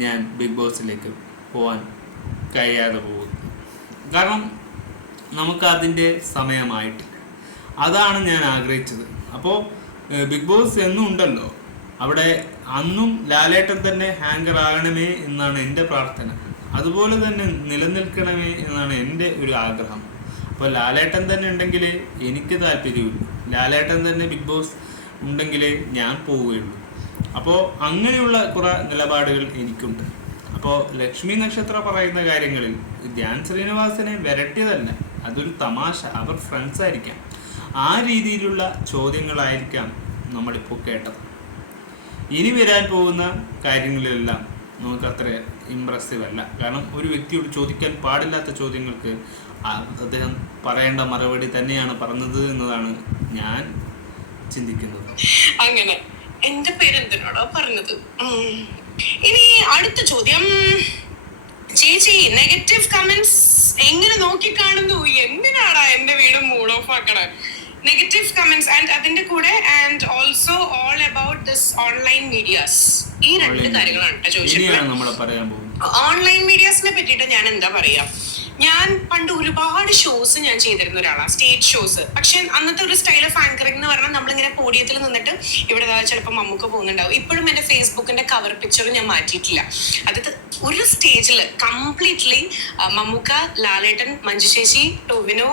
ഞാൻ ബിഗ് ബോസിലേക്ക് പോകാൻ കഴിയാതെ പോകുന്നത്. കാരണം നമുക്കതിൻ്റെ സമയമായിട്ടില്ല. അതാണ് ഞാൻ ആഗ്രഹിച്ചത്. അപ്പോൾ ബിഗ് ബോസ് എന്നും ഉണ്ടല്ലോ, അവിടെ അന്നും ലാലേട്ടൻ തന്നെ ഹാങ്കർ ആകണമേ എന്നാണ് എൻ്റെ പ്രാർത്ഥന. അതുപോലെ തന്നെ നിലനിൽക്കണമേ എന്നാണ് എൻ്റെ ഒരു ആഗ്രഹം. അപ്പോൾ ലാലേട്ടൻ തന്നെ ഉണ്ടെങ്കിൽ എനിക്ക് താല്പര്യമില്ല. ലാലേട്ടൻ തന്നെ ബിഗ് ബോസ് ഉണ്ടെങ്കിലേ ഞാൻ പോവുകയുള്ളൂ. അപ്പോൾ അങ്ങനെയുള്ള കുറേ നിലപാടുകൾ എനിക്കുണ്ട്. അപ്പോൾ ലക്ഷ്മി നക്ഷത്ര പറയുന്ന കാര്യങ്ങളിൽ ധ്യാൻ ശ്രീനിവാസനെ വരട്ടിയതല്ല, അതൊരു തമാശ. അവർ ഫ്രണ്ട്സ് ആയിരിക്കാം. ആ രീതിയിലുള്ള ചോദ്യങ്ങളായിരിക്കാം നമ്മളിപ്പോൾ കേട്ടത്. ഇനി വരാൻ പോകുന്ന കാര്യങ്ങളിലെല്ലാം നമുക്ക് അത്ര ഇമ്പ്രസീവ് അല്ല. കാരണം ഒരു വ്യക്തിയോട് ചോദിക്കാൻ പാടില്ലാത്ത ചോദ്യങ്ങൾക്ക് അദ്ദേഹം പറയേണ്ട മറുപടി തന്നെയാണ് പറഞ്ഞത് എന്നതാണ് ഞാൻ ചിന്തിക്കുന്നത്. അങ്ങനെ എന്റെ പേരെന്തിനോടോ പറഞ്ഞത്. ഇനി അടുത്ത ചോദ്യം, ചേച്ചി നെഗറ്റീവ് കമന്റ്സ് എങ്ങനെ നോക്കിക്കാണുന്നു? എന്തിനാടാ എന്റെ വീട് മൂഡ് ഓഫ് ആക്കണേ? നെഗറ്റീവ് കമന്റ്സ് ആൻഡ് അതിന്റെ കൂടെ and also all about this online medias. ഈ രണ്ട് കാര്യങ്ങളാണ് ചോദിച്ചിട്ടുള്ളത്. ഓൺലൈൻ മീഡിയാസിനെ പറ്റിയിട്ട് ഞാൻ എന്താ പറയാ, ഞാൻ പണ്ട് ഒരുപാട് ഷോസ് ഞാൻ ചെയ്തിരുന്ന ഒരാളാണ്, സ്റ്റേജ് ഷോസ്. പക്ഷെ അന്നത്തെ ഒരു സ്റ്റൈൽ ഓഫ് ആങ്കറിംഗ് എന്ന് പറഞ്ഞാൽ നമ്മളിങ്ങനെ പോഡിയത്തിൽ നിന്നിട്ട് ഇവിടെ ചിലപ്പോൾ മമ്മൂക്ക പോകുന്നുണ്ടാവും. ഇപ്പോഴും എൻ്റെ ഫേസ്ബുക്കിന്റെ കവർ പിക്ചർ ഞാൻ മാറ്റിയിട്ടില്ല. അതായത് ഒരു സ്റ്റേജിൽ കംപ്ലീറ്റ്ലി മമ്മൂക്ക, ലാലേട്ടൻ, മഞ്ജു ചേച്ചി, ടോവിനോ,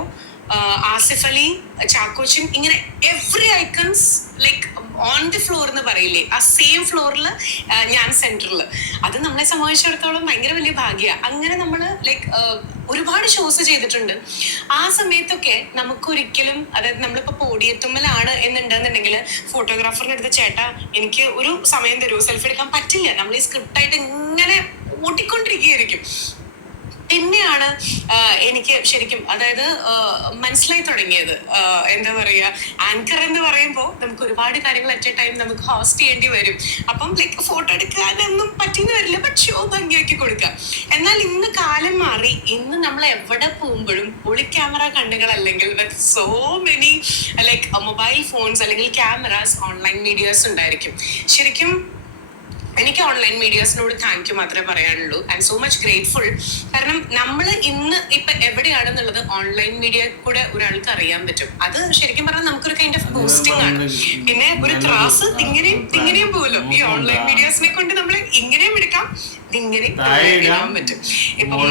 ആസിഫ് അലി, ചാക്കോച്ചൻ, ഇങ്ങനെ every icons like on the floor എന്ന് പറയില്ലേ, ആ സെയിം ഫ്ലോറിൽ ഞാൻ സെന്ററിൽ. അത് നമ്മളെ സംബന്ധിച്ചിടത്തോളം ഭയങ്കര വലിയ ഭാഗ്യമാണ്. അങ്ങനെ നമ്മൾ ലൈക്ക് ഒരുപാട് ഷോസ് ചെയ്തിട്ടുണ്ട്. ആ സമയത്തൊക്കെ നമുക്കൊരിക്കലും, അതായത് നമ്മളിപ്പോ പോഡിയത്തുമ്മലാണ് എന്നുണ്ടെന്നുണ്ടെങ്കിൽ ഫോട്ടോഗ്രാഫറിന്റെ അടുത്ത് ചേട്ടാ എനിക്ക് ഒരു സമയം തരുമോ, സെൽഫി എടുക്കാൻ പറ്റില്ല, നമ്മൾ ഈ സ്ക്രിപ്റ്റായിട്ട് ഇങ്ങനെ ഓട്ടിക്കൊണ്ടിരിക്കുകയായിരിക്കും. പിന്നെയാണ് എനിക്ക് ശരിക്കും അതായത് മനസ്സിലായി തുടങ്ങിയത്, എന്താ പറയുക, ആങ്കർ എന്ന് പറയുമ്പോൾ നമുക്ക് ഒരുപാട് കാര്യങ്ങൾ അറ്റ് എ ടൈം നമുക്ക് ഹോസ്റ്റ് ചെയ്യേണ്ടി വരും. അപ്പം ലൈക്ക് ഫോട്ടോ എടുക്കാനൊന്നും പറ്റിയെന്ന് വരില്ല, ബട്ട് ഷോ ഭംഗിയാക്കി കൊടുക്കുക. എന്നാൽ ഇന്ന് കാലം മാറി. ഇന്ന് നമ്മൾ എവിടെ പോകുമ്പോഴും ഒളി ക്യാമറ കണ്ണുകൾ അല്ലെങ്കിൽ with so many like mobile phones അല്ലെങ്കിൽ ക്യാമറാസ്, ഓൺലൈൻ മീഡിയാസ് ഉണ്ടായിരിക്കും. ശരിക്കും എനിക്ക് ഓൺലൈൻ മീഡിയാസിനോട് താങ്ക് യു മാത്രമേ പറയാനുള്ളൂ. I M so much grateful. കാരണം നമ്മൾ ഇന്ന് ഇപ്പൊ എവിടെയാണെന്നുള്ളത് ഓൺലൈൻ മീഡിയ കൂടെ ഒരാൾക്ക് അറിയാൻ പറ്റും. അത് ശരിക്കും പറഞ്ഞാൽ നമുക്കൊരു കൈൻഡ് ഓഫ് ബൂസ്റ്റിംഗ് ആണ്. പിന്നെ ഒരു ത്രാസ് ഇങ്ങനെയും പോലും ഈ ഓൺലൈൻ മീഡിയാസിനെ കൊണ്ട് നമ്മൾ ഇങ്ങനെയും എടുക്കാം, ഇതിങ്ങനെ ഇടാൻ പറ്റും. ഇപ്പം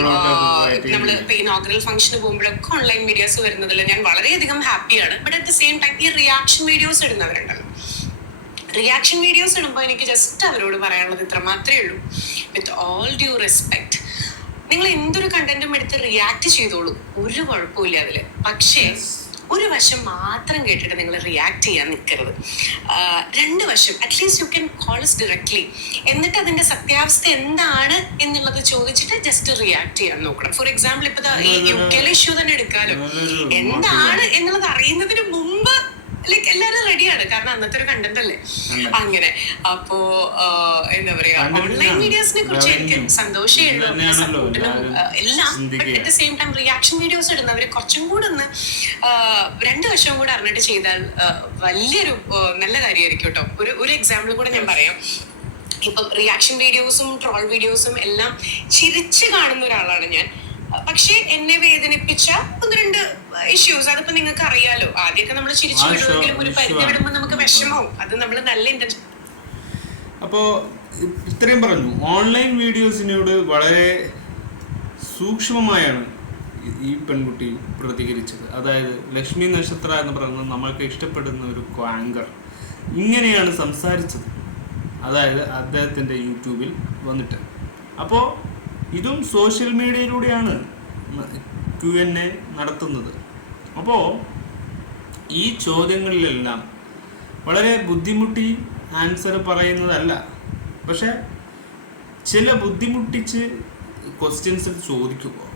നമ്മൾ ഇപ്പൊ ഇനോഗ്രൽ ഫംഗ്ഷന് പോകുമ്പോഴൊക്കെ ഓൺലൈൻ മീഡിയാസ് വരുന്നതിൽ ഞാൻ വളരെയധികം ഹാപ്പിയാണ്. But at the same time ഈ റിയാക്ഷൻ വീഡിയോസ് ഇടുന്നവരുണ്ടല്ലോ, റിയാക്ഷൻ വീഡിയോസ് ഇടുമ്പോൾ എനിക്ക് ജസ്റ്റ് അവരോട് പറയാനുള്ളത് ഇത്ര മാത്രമേ ഉള്ളൂ. വിത്ത് ഓൾ ഡ്യൂ റെസ്പെക്ട്, നിങ്ങൾ എന്തൊരു കണ്ടന്റും എടുത്ത് റിയാക്ട് ചെയ്തോളൂ, ഒരു കുഴപ്പമില്ല അതിൽ. പക്ഷേ ഒരു വശം മാത്രം കേട്ടിട്ട് നിങ്ങൾ റിയാക്ട് ചെയ്യാൻ നിൽക്കരുത്. രണ്ട് വശം at least you can call us directly. എന്നിട്ട് അതിന്റെ സത്യാവസ്ഥ എന്താണ് എന്നുള്ളത് ചോദിച്ചിട്ട് ജസ്റ്റ് റിയാക്ട് ചെയ്യാൻ നോക്കണം. ഫോർ എക്സാമ്പിൾ ഇപ്പൊ ഈ യുകെയിലെ ഇഷ്യൂ തന്നെ എടുക്കാലോ. എന്താണ് എന്നുള്ളത് അറിയുന്നതിന് മുമ്പ് ലൈക്ക് എല്ലാരും റെഡിയാണ്, കാരണം അന്നത്തെ ഒരു കണ്ടന്റ് അല്ലേ അങ്ങനെ. അപ്പോ എന്താ പറയാ, ഓൺലൈൻ മീഡിയാസിനെ കുറിച്ച് എനിക്ക് സന്തോഷമേ ഉള്ളൂ, സപ്പോർട്ടിനും എല്ലാം. But at the same time reaction videos ഇടുന്നവര് കുറച്ചും കൂടെ ഒന്ന് രണ്ടു വർഷവും കൂടെ അറിഞ്ഞിട്ട് ചെയ്താൽ വലിയൊരു നല്ല കാര്യമായിരിക്കും കേട്ടോ. ഒരു എക്സാമ്പിൾ കൂടെ ഞാൻ പറയാം. ഇപ്പം റിയാക്ഷൻ വീഡിയോസും ട്രോൾ വീഡിയോസും എല്ലാം ചിരിച്ച് കാണുന്ന ഒരാളാണ് ഞാൻ. പക്ഷെ എന്നെ വേദനിപ്പിച്ച ഒന്ന് രണ്ട് ഇഷ്യൂസ്, അതിപ്പോ നിങ്ങൾക്ക് അറിയാലോ. ആദ്യമൊക്കെ നമ്മൾ ചിരിച്ചു വിടുമെങ്കിലും ഒരു പരിധി വിടുമ്പോൾ നമുക്ക് വിഷമവും. അത് നമ്മൾ നല്ല ഇന്റൻഷൻ. അപ്പോ ഇത്രയും പറഞ്ഞു. ഓൺലൈൻ വീഡിയോസിനോട് വളരെ സൂക്ഷ്മമായാണ് ഈ പെൺകുട്ടി പ്രതികരിച്ചത്. അതായത് ലക്ഷ്മി നക്ഷത്ര എന്ന് പറയുന്നത് നമ്മൾക്ക് ഇഷ്ടപ്പെടുന്ന ഒരു ആങ്കർ ഇങ്ങനെയാണ് സംസാരിച്ചത്, അതായത് അദ്ദേഹത്തിൻ്റെ യൂട്യൂബിൽ വന്നിട്ട്. അപ്പോൾ ഇതും സോഷ്യൽ മീഡിയയിലൂടെയാണ് Q&A നടത്തുന്നത്. അപ്പോൾ ഈ ചോദ്യങ്ങളിലെല്ലാം വളരെ ബുദ്ധിമുട്ടി ആൻസർ പറയുന്നതല്ല, പക്ഷെ ചില ബുദ്ധിമുട്ടിച്ച് ക്വസ്റ്റ്യൻസ് ചോദിക്കുമ്പോൾ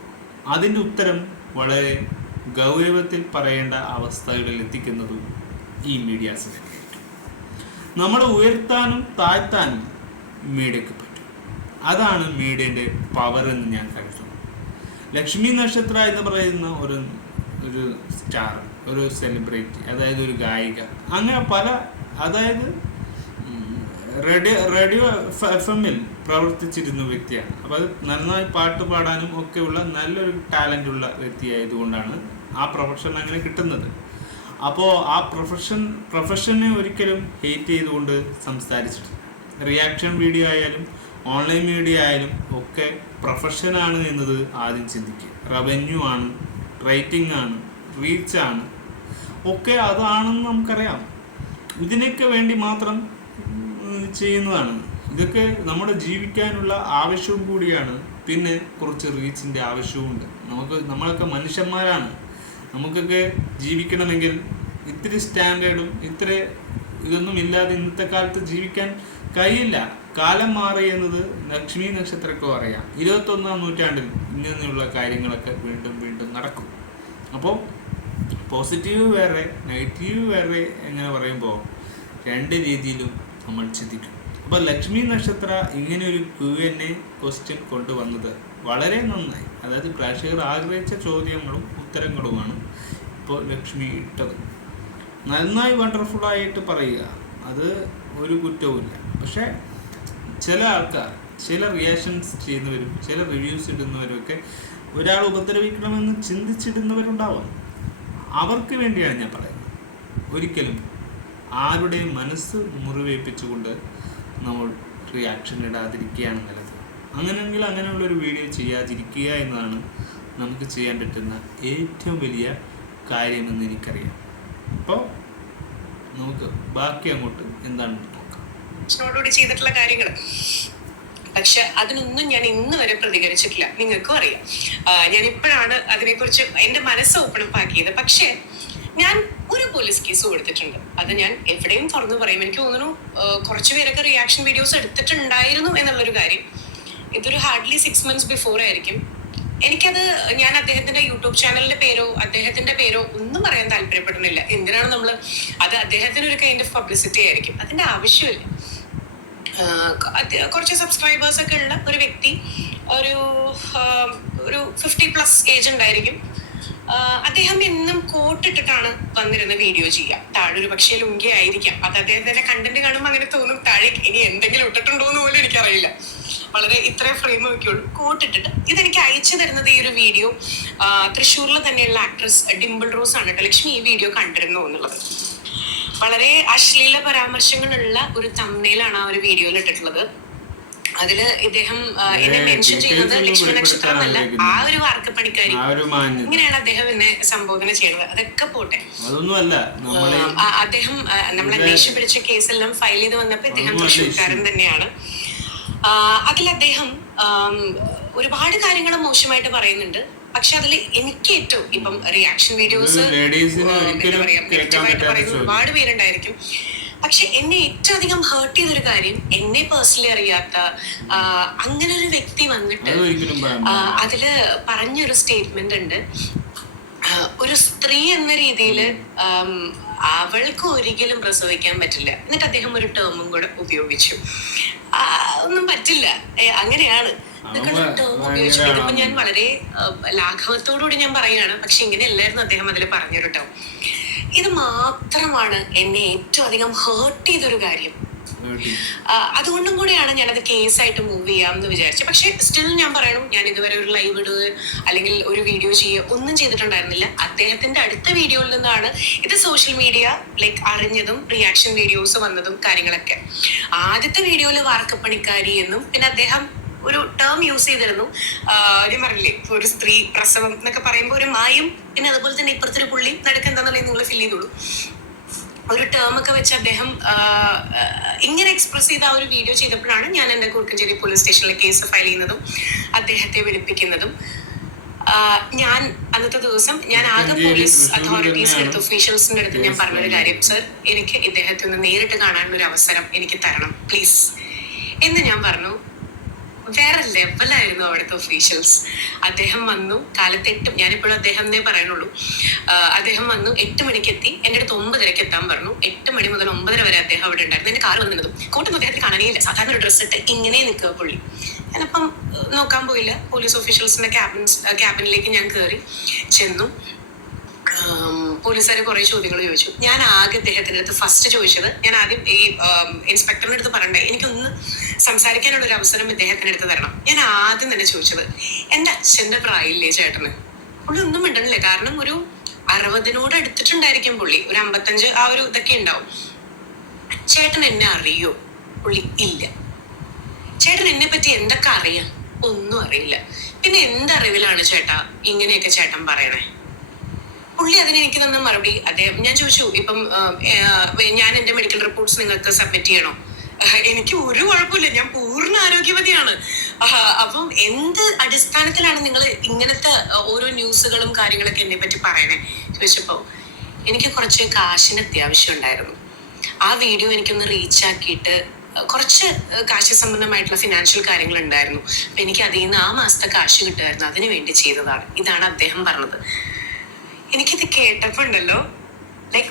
അതിൻ്റെ ഉത്തരം വളരെ ഗൗരവത്തിൽ പറയേണ്ട അവസ്ഥകളിൽ എത്തിക്കുന്നതും ഈ മീഡിയാസിനെ. നമ്മളെ ഉയർത്താനും താഴ്ത്താനും മീഡിയക്ക് പറ്റും. അതാണ് മീഡിയൻ്റെ പവർ എന്ന് ഞാൻ കരുതുന്നു. ലക്ഷ്മി നക്ഷത്ര എന്ന് പറയുന്ന ഒരു സ്റ്റാർ, ഒരു സെലിബ്രിറ്റി, അതായത് ഒരു ഗായിക, അങ്ങനെ പല, അതായത് റേഡിയോ FM-ൽ പ്രവർത്തിച്ചിരുന്ന വ്യക്തിയാണ്. അപ്പോൾ അത് നന്നായി പാട്ട് പാടാനും ഒക്കെയുള്ള നല്ലൊരു ടാലൻ്റുള്ള വ്യക്തിയായതുകൊണ്ടാണ് ആ പ്രൊഫഷൻ അങ്ങനെ കിട്ടുന്നത്. അപ്പോൾ ആ പ്രൊഫഷനെ ഒരിക്കലും ഹേറ്റ് ചെയ്തുകൊണ്ട് സംസാരിച്ചിട്ടില്ല. റിയാക്ഷൻ വീഡിയോ ആയാലും ഓൺലൈൻ മീഡിയ ആയാലും ഒക്കെ പ്രൊഫഷനാണ് എന്നത് ആദ്യം ചിന്തിക്കുക. റവന്യൂ ആണ്, റേറ്റിംഗ് ആണ്, റീച്ചാണ്, ഒക്കെ അതാണെന്ന് നമുക്കറിയാം. ഇതിനൊക്കെ വേണ്ടി മാത്രം ചെയ്യുന്നതാണ്. ഇതൊക്കെ നമ്മുടെ ജീവിക്കാനുള്ള ആവശ്യവും കൂടിയാണ്. പിന്നെ കുറച്ച് റീച്ചിൻ്റെ ആവശ്യവുമുണ്ട്. നമ്മളൊക്കെ മനുഷ്യന്മാരാണ്. നമുക്കൊക്കെ ജീവിക്കണമെങ്കിൽ ഇത്തിരി സ്റ്റാൻഡേർഡും ഇത്ര ഇതൊന്നും ഇല്ലാതെ ഇന്നത്തെ കാലത്ത് ജീവിക്കാൻ കഴിയില്ല. കാലം മാറി എന്നത് ലക്ഷ്മി നക്ഷത്രക്കോ അറിയാം. 21-ാം നൂറ്റാണ്ടിൽ ഇങ്ങനെയുള്ള കാര്യങ്ങളൊക്കെ വീണ്ടും വീണ്ടും നടക്കും. അപ്പോൾ പോസിറ്റീവ് വേറെ നെഗറ്റീവ് വേറെ എങ്ങനെ പറയുമ്പോൾ രണ്ട് രീതിയിലും നമ്മൾ ചിന്തിക്കും. അപ്പോൾ ലക്ഷ്മി നക്ഷത്ര ഇങ്ങനെ ഒരു Q&A ക്വസ്റ്റ്യൻ കൊണ്ടുവന്നത് വളരെ നന്നായി. അതായത് പ്രേക്ഷകർ ആഗ്രഹിച്ച ചോദ്യങ്ങളും ഉത്തരങ്ങളുമാണ് ഇപ്പോൾ ലക്ഷ്മി ഇട്ടത്. നന്നായി വണ്ടർഫുള്ളായിട്ട് പറയുക, അത് ഒരു കുറ്റവുമില്ല. പക്ഷേ ചില ആൾക്കാർ, ചില റിയാക്ഷൻസ് ചെയ്യുന്നവരും ചില റിവ്യൂസ് ഇടുന്നവരൊക്കെ ഒരാൾ ഉപദ്രവിക്കണമെന്ന് ചിന്തിച്ചിടുന്നവരുണ്ടാവാം. അവർക്ക് വേണ്ടിയാണ് ഞാൻ പറയുന്നത്. ഒരിക്കലും ആരുടെയും മനസ്സ് മുറിവേൽപ്പിച്ചുകൊണ്ട് നമ്മൾ റിയാക്ഷൻ ഇടാതിരിക്കുകയാണ് നല്ലത്. അങ്ങനെയെങ്കിൽ അങ്ങനെയുള്ളൊരു വീഡിയോ ചെയ്യാതിരിക്കുക എന്നതാണ് നമുക്ക് ചെയ്യാൻ പറ്റുന്ന ഏറ്റവും വലിയ കാര്യമെന്ന് എനിക്കറിയാം. അപ്പോൾ നമുക്ക് ബാക്കി അങ്ങോട്ട് എന്താണെന്ന് നോക്കാം. അച്ഛനോടുകൂടി ചെയ്തിട്ടുള്ള കാര്യങ്ങൾ. പക്ഷെ അതിനൊന്നും ഞാൻ ഇന്ന് വരെ പ്രതികരിച്ചിട്ടില്ല. നിങ്ങൾക്കും അറിയാം, ഞാൻ ഇപ്പോഴാണ് അതിനെക്കുറിച്ച് എൻ്റെ മനസ്സ് ഓപ്പൺ അപ്പ് ആക്കിയത്. പക്ഷെ ഞാൻ ഒരു പോലീസ് കേസ് കൊടുത്തിട്ടുണ്ട്. അത് ഞാൻ എവിടെയും തുറന്നു പറയും. എനിക്ക് തോന്നുന്നു കുറച്ചു പേരൊക്കെ റിയാക്ഷൻ വീഡിയോസ് എടുത്തിട്ടുണ്ടായിരുന്നു എന്നുള്ളൊരു കാര്യം. ഇതൊരു ഹാർഡ്ലി 6 months ബിഫോർ ആയിരിക്കും. എനിക്കത് ഞാൻ അദ്ദേഹത്തിന്റെ യൂട്യൂബ് ചാനലിന്റെ പേരോ അദ്ദേഹത്തിന്റെ പേരോ ഒന്നും പറയാൻ താല്പര്യപ്പെടുന്നില്ല. എന്തിനാണ് നമ്മൾ അത് അദ്ദേഹത്തിന് ഒരു കൈൻഡ് ഓഫ് പബ്ലിസിറ്റി ആയിരിക്കും, അതിന്റെ ആവശ്യമില്ല. കുറച്ച് സബ്സ്ക്രൈബേഴ്സ് ഒക്കെ ഉള്ള ഒരു വ്യക്തി, ഒരു 50+ ഏജ് ഉണ്ടായിരിക്കും. അദ്ദേഹം എന്നും കോട്ടിട്ടിട്ടാണ് വന്നിരുന്ന വീഡിയോ ചെയ്യാം. താഴെ ഒരു പക്ഷേ ലുങ്കി ആയിരിക്കാം. അത് അദ്ദേഹത്തിന്റെ കണ്ടന്റ് കാണുമ്പോൾ അങ്ങനെ തോന്നും. താഴെ ഇനി എന്തെങ്കിലും ഇട്ടിട്ടുണ്ടോ എന്ന് പോലും എനിക്കറിയില്ല. വളരെ ഇത്രയും ഫ്രെയിം നോക്കിയോളൂ, കോട്ടിട്ടിട്ട്. ഇതെനിക്ക് അയച്ചു തരുന്നത് ഈ ഒരു വീഡിയോ തൃശ്ശൂരിൽ തന്നെയുള്ള ആക്ട്രസ് ഡിംപിൾ റോസ് ആണ് കേട്ടോ. ലക്ഷ്മി ഈ വീഡിയോ കണ്ടിരുന്നു എന്നുള്ളത്. വളരെ അശ്ലീല പരാമർശങ്ങളുള്ള ഒരു തംബ്നെയിലാണ് ആ ഒരു വീഡിയോയിൽ ഇട്ടിട്ടുള്ളത്. അതില് ഇദ്ദേഹം എന്നെ മെൻഷൻ ചെയ്യുന്നത് ലക്ഷ്മി നക്ഷത്രം എന്നല്ല, ആ ഒരു വാർക്കപ്പണിക്കാരി, ഇങ്ങനെയാണ് അദ്ദേഹം എന്നെ സംബോധന ചെയ്യുന്നത്. അതൊക്കെ പോട്ടെ, അദ്ദേഹം നമ്മൾ അന്വേഷിച്ച് പിടിച്ച കേസെല്ലാം ഫയൽ ചെയ്ത് വന്നപ്പോ ഇദ്ദേഹം തൃശ്ശൂർക്കാരൻ തന്നെയാണ്. അതിൽ അദ്ദേഹം ഒരുപാട് കാര്യങ്ങൾ മോശമായിട്ട് പറയുന്നുണ്ട്. പക്ഷെ അതിൽ എനിക്ക് ഏറ്റവും ഇപ്പം റിയാക്ഷൻ വീഡിയോസ് എന്താ പറയാ നെഗറ്റീവായിട്ട് പറയുന്ന ഒരുപാട് പേരുണ്ടായിരിക്കും. പക്ഷെ എന്നെ ഏറ്റവും അധികം ഹേർട്ട് ചെയ്തൊരു കാര്യം, എന്നെ പേഴ്സണലി അറിയാത്ത അങ്ങനെ ഒരു വ്യക്തി വന്നിട്ട് അതില് പറഞ്ഞൊരു സ്റ്റേറ്റ്മെന്റ് ഉണ്ട്. ഒരു സ്ത്രീ എന്ന രീതിയിൽ അവൾക്ക് ഒരിക്കലും പ്രസവിക്കാൻ പറ്റില്ല. എന്നിട്ട് അദ്ദേഹം ഒരു ടേമും കൂടെ ഉപയോഗിച്ചു. ഒന്നും പറ്റില്ല, അങ്ങനെയാണ് ടേം ഉപയോഗിച്ചിട്ട്. ഇതിപ്പോ ഞാൻ വളരെ ലാഘവത്തോടുകൂടി ഞാൻ പറയുകയാണ്, പക്ഷെ ഇങ്ങനെയല്ലായിരുന്നു അദ്ദേഹം അതിൽ പറഞ്ഞൊരു ടേം. ഇത് മാത്രമാണ് എന്നെ ഏറ്റവും അധികം ഹേർട്ട് ചെയ്തൊരു കാര്യം. അതുകൊണ്ടും കൂടിയാണ് ഞാനത് കേസായിട്ട് മൂവ് ചെയ്യാമെന്ന് വിചാരിച്ചത്. പക്ഷെ സ്റ്റിൽ ഞാൻ പറയണു, ഞാൻ ഇതുവരെ ഒരു ലൈവ് ഇടുക അല്ലെങ്കിൽ ഒരു വീഡിയോ ചെയ്യുക ഒന്നും ചെയ്തിട്ടുണ്ടായിരുന്നില്ല. അദ്ദേഹത്തിന്റെ അടുത്ത വീഡിയോയിൽ നിന്നാണ് ഇത് സോഷ്യൽ മീഡിയ അറിഞ്ഞതും റിയാക്ഷൻ വീഡിയോസ് വന്നതും കാര്യങ്ങളൊക്കെ. ആദ്യത്തെ വീഡിയോയില് വാർക്കപ്പണിക്കാരി എന്നും പിന്നെ അദ്ദേഹം ഒരു ടേം യൂസ് ചെയ്തിരുന്നു. ഞാൻ പറഞ്ഞില്ലേ, ഒരു സ്ത്രീ പ്രസവം എന്നൊക്കെ പറയുമ്പോൾ ഒരു മായും പിന്നെ അതുപോലെ തന്നെ ഇപ്പുറത്തൊരു പുള്ളി നടക്ക് എന്താന്നുള്ളത് നിങ്ങൾ ഫിൽ ചെയ്തോളൂ. ഒരു ടേം ഒക്കെ വെച്ച് അദ്ദേഹം ഇങ്ങനെ എക്സ്പ്രസ് ചെയ്ത ആ ഒരു വീഡിയോ ചെയ്തപ്പോഴാണ് ഞാൻ എൻ്റെ കുറുക്കഞ്ചേരി പോലീസ് സ്റ്റേഷനിലെ കേസ് ഫയൽ ചെയ്യുന്നതും അദ്ദേഹത്തെ വിളിപ്പിക്കുന്നതും. ഞാൻ അന്നത്തെ ദിവസം ഞാൻ ആകെ പോലീസ് അതോറിറ്റീസിന്റെ അടുത്ത് ഒഫീഷ്യൽസിന്റെ അടുത്ത് ഞാൻ പറഞ്ഞൊരു കാര്യം, സർ എനിക്ക് ഇദ്ദേഹത്തെ ഒന്ന് നേരിട്ട് കാണാനുള്ള ഒരു അവസരം എനിക്ക് തരണം പ്ലീസ് എന്ന് ഞാൻ പറഞ്ഞു. വേറെ ലെവലായിരുന്നു അവിടുത്തെ ഒഫീഷ്യൽസ്. അദ്ദേഹം വന്നു കാലത്ത് 8, ഞാനിപ്പോഴും അദ്ദേഹം എന്നേ പറയുന്നുള്ളൂ. അദ്ദേഹം വന്നു 8 മണിക്ക് എത്തി. എൻ്റെ അടുത്ത് 9:30 എത്താൻ പറഞ്ഞു. 8 മണി മുതൽ 9:30 വരെ അദ്ദേഹം അവിടെ ഉണ്ടായിരുന്നു. എൻ്റെ കാർ വന്നിരുന്നതും കോട്ടൊന്നും അദ്ദേഹത്തിന് കാണാനേ ഇല്ല. സാധാരണ ഒരു ഡ്രസ്സ് ഇട്ട് ഇങ്ങനെ നിൽക്കുക പുള്ളി. ഞാനപ്പം നോക്കാൻ പോയില്ല. പോലീസ് ഓഫീഷ്യൽസിന്റെ ക്യാബിനിലേക്ക് ഞാൻ കയറി ചെന്നു. പോലീസുകാരെ കുറെ ചോദ്യങ്ങൾ ചോദിച്ചു. ഞാൻ ആകെ അദ്ദേഹത്തിന്റെ അടുത്ത് ഫസ്റ്റ് ചോദിച്ചത്, ഞാൻ ആദ്യം ഈ ഇൻസ്പെക്ടറിന്റെ അടുത്ത് പറയണ്ടേ, എനിക്കൊന്ന് സംസാരിക്കാനുള്ള ഒരു അവസരം ഇദ്ദേഹത്തിന്റെ അടുത്ത് തരണം. ഞാൻ ആദ്യം തന്നെ ചോദിച്ചത്, എൻ്റെ അച്ഛന്റെ പ്രായമില്ലേ ചേട്ടന്? പുള്ളി ഒന്നും മിണ്ടണില്ല. കാരണം ഒരു 60 അടുത്തിട്ടുണ്ടായിരിക്കും പുള്ളി, ഒരു 55 ആ ഒരു ഇതൊക്കെ ഉണ്ടാവും. ചേട്ടൻ എന്നെ അറിയോ? പുള്ളി ഇല്ല. ചേട്ടൻ എന്നെ പറ്റി എന്തൊക്കെ അറിയാം? ഒന്നും അറിയില്ല. പിന്നെ എന്തറിവിലാണ് ചേട്ടാ ഇങ്ങനെയൊക്കെ ചേട്ടൻ പറയണേ? പുള്ളി അതിന് എനിക്ക് തന്ന മറുപടി, അദ്ദേഹം ഞാൻ ചോദിച്ചു, ഇപ്പം ഞാൻ എൻ്റെ മെഡിക്കൽ റിപ്പോർട്ട്സ് നിങ്ങൾക്ക് സബ്മിറ്റ് ചെയ്യണോ? എനിക്ക് ഒരു കുഴപ്പമില്ല, ഞാൻ പൂർണ്ണ ആരോഗ്യവതിയാണ്. അപ്പം എന്ത് അടിസ്ഥാനത്തിലാണ് നിങ്ങൾ ഇങ്ങനത്തെ ഓരോ ന്യൂസുകളും കാര്യങ്ങളൊക്കെ എന്നെ പറ്റി പറയണേ ചോദിച്ചപ്പോ എനിക്ക് കുറച്ച് കാശിന് അത്യാവശ്യം ഉണ്ടായിരുന്നു. ആ വീഡിയോ എനിക്കൊന്ന് റീച്ച് ആക്കിയിട്ട് കുറച്ച് കാശ് സംബന്ധമായിട്ടുള്ള ഫിനാൻഷ്യൽ കാര്യങ്ങൾ ഉണ്ടായിരുന്നു. അപ്പൊ എനിക്ക് അതിൽ നിന്ന് ആ മാസത്തെ കാശ് കിട്ടുമായിരുന്നു, അതിനു വേണ്ടി ചെയ്തതാണ്. ഇതാണ് അദ്ദേഹം പറഞ്ഞത്. എനിക്കിത് കേട്ടപ്പോ ഉണ്ടല്ലോ,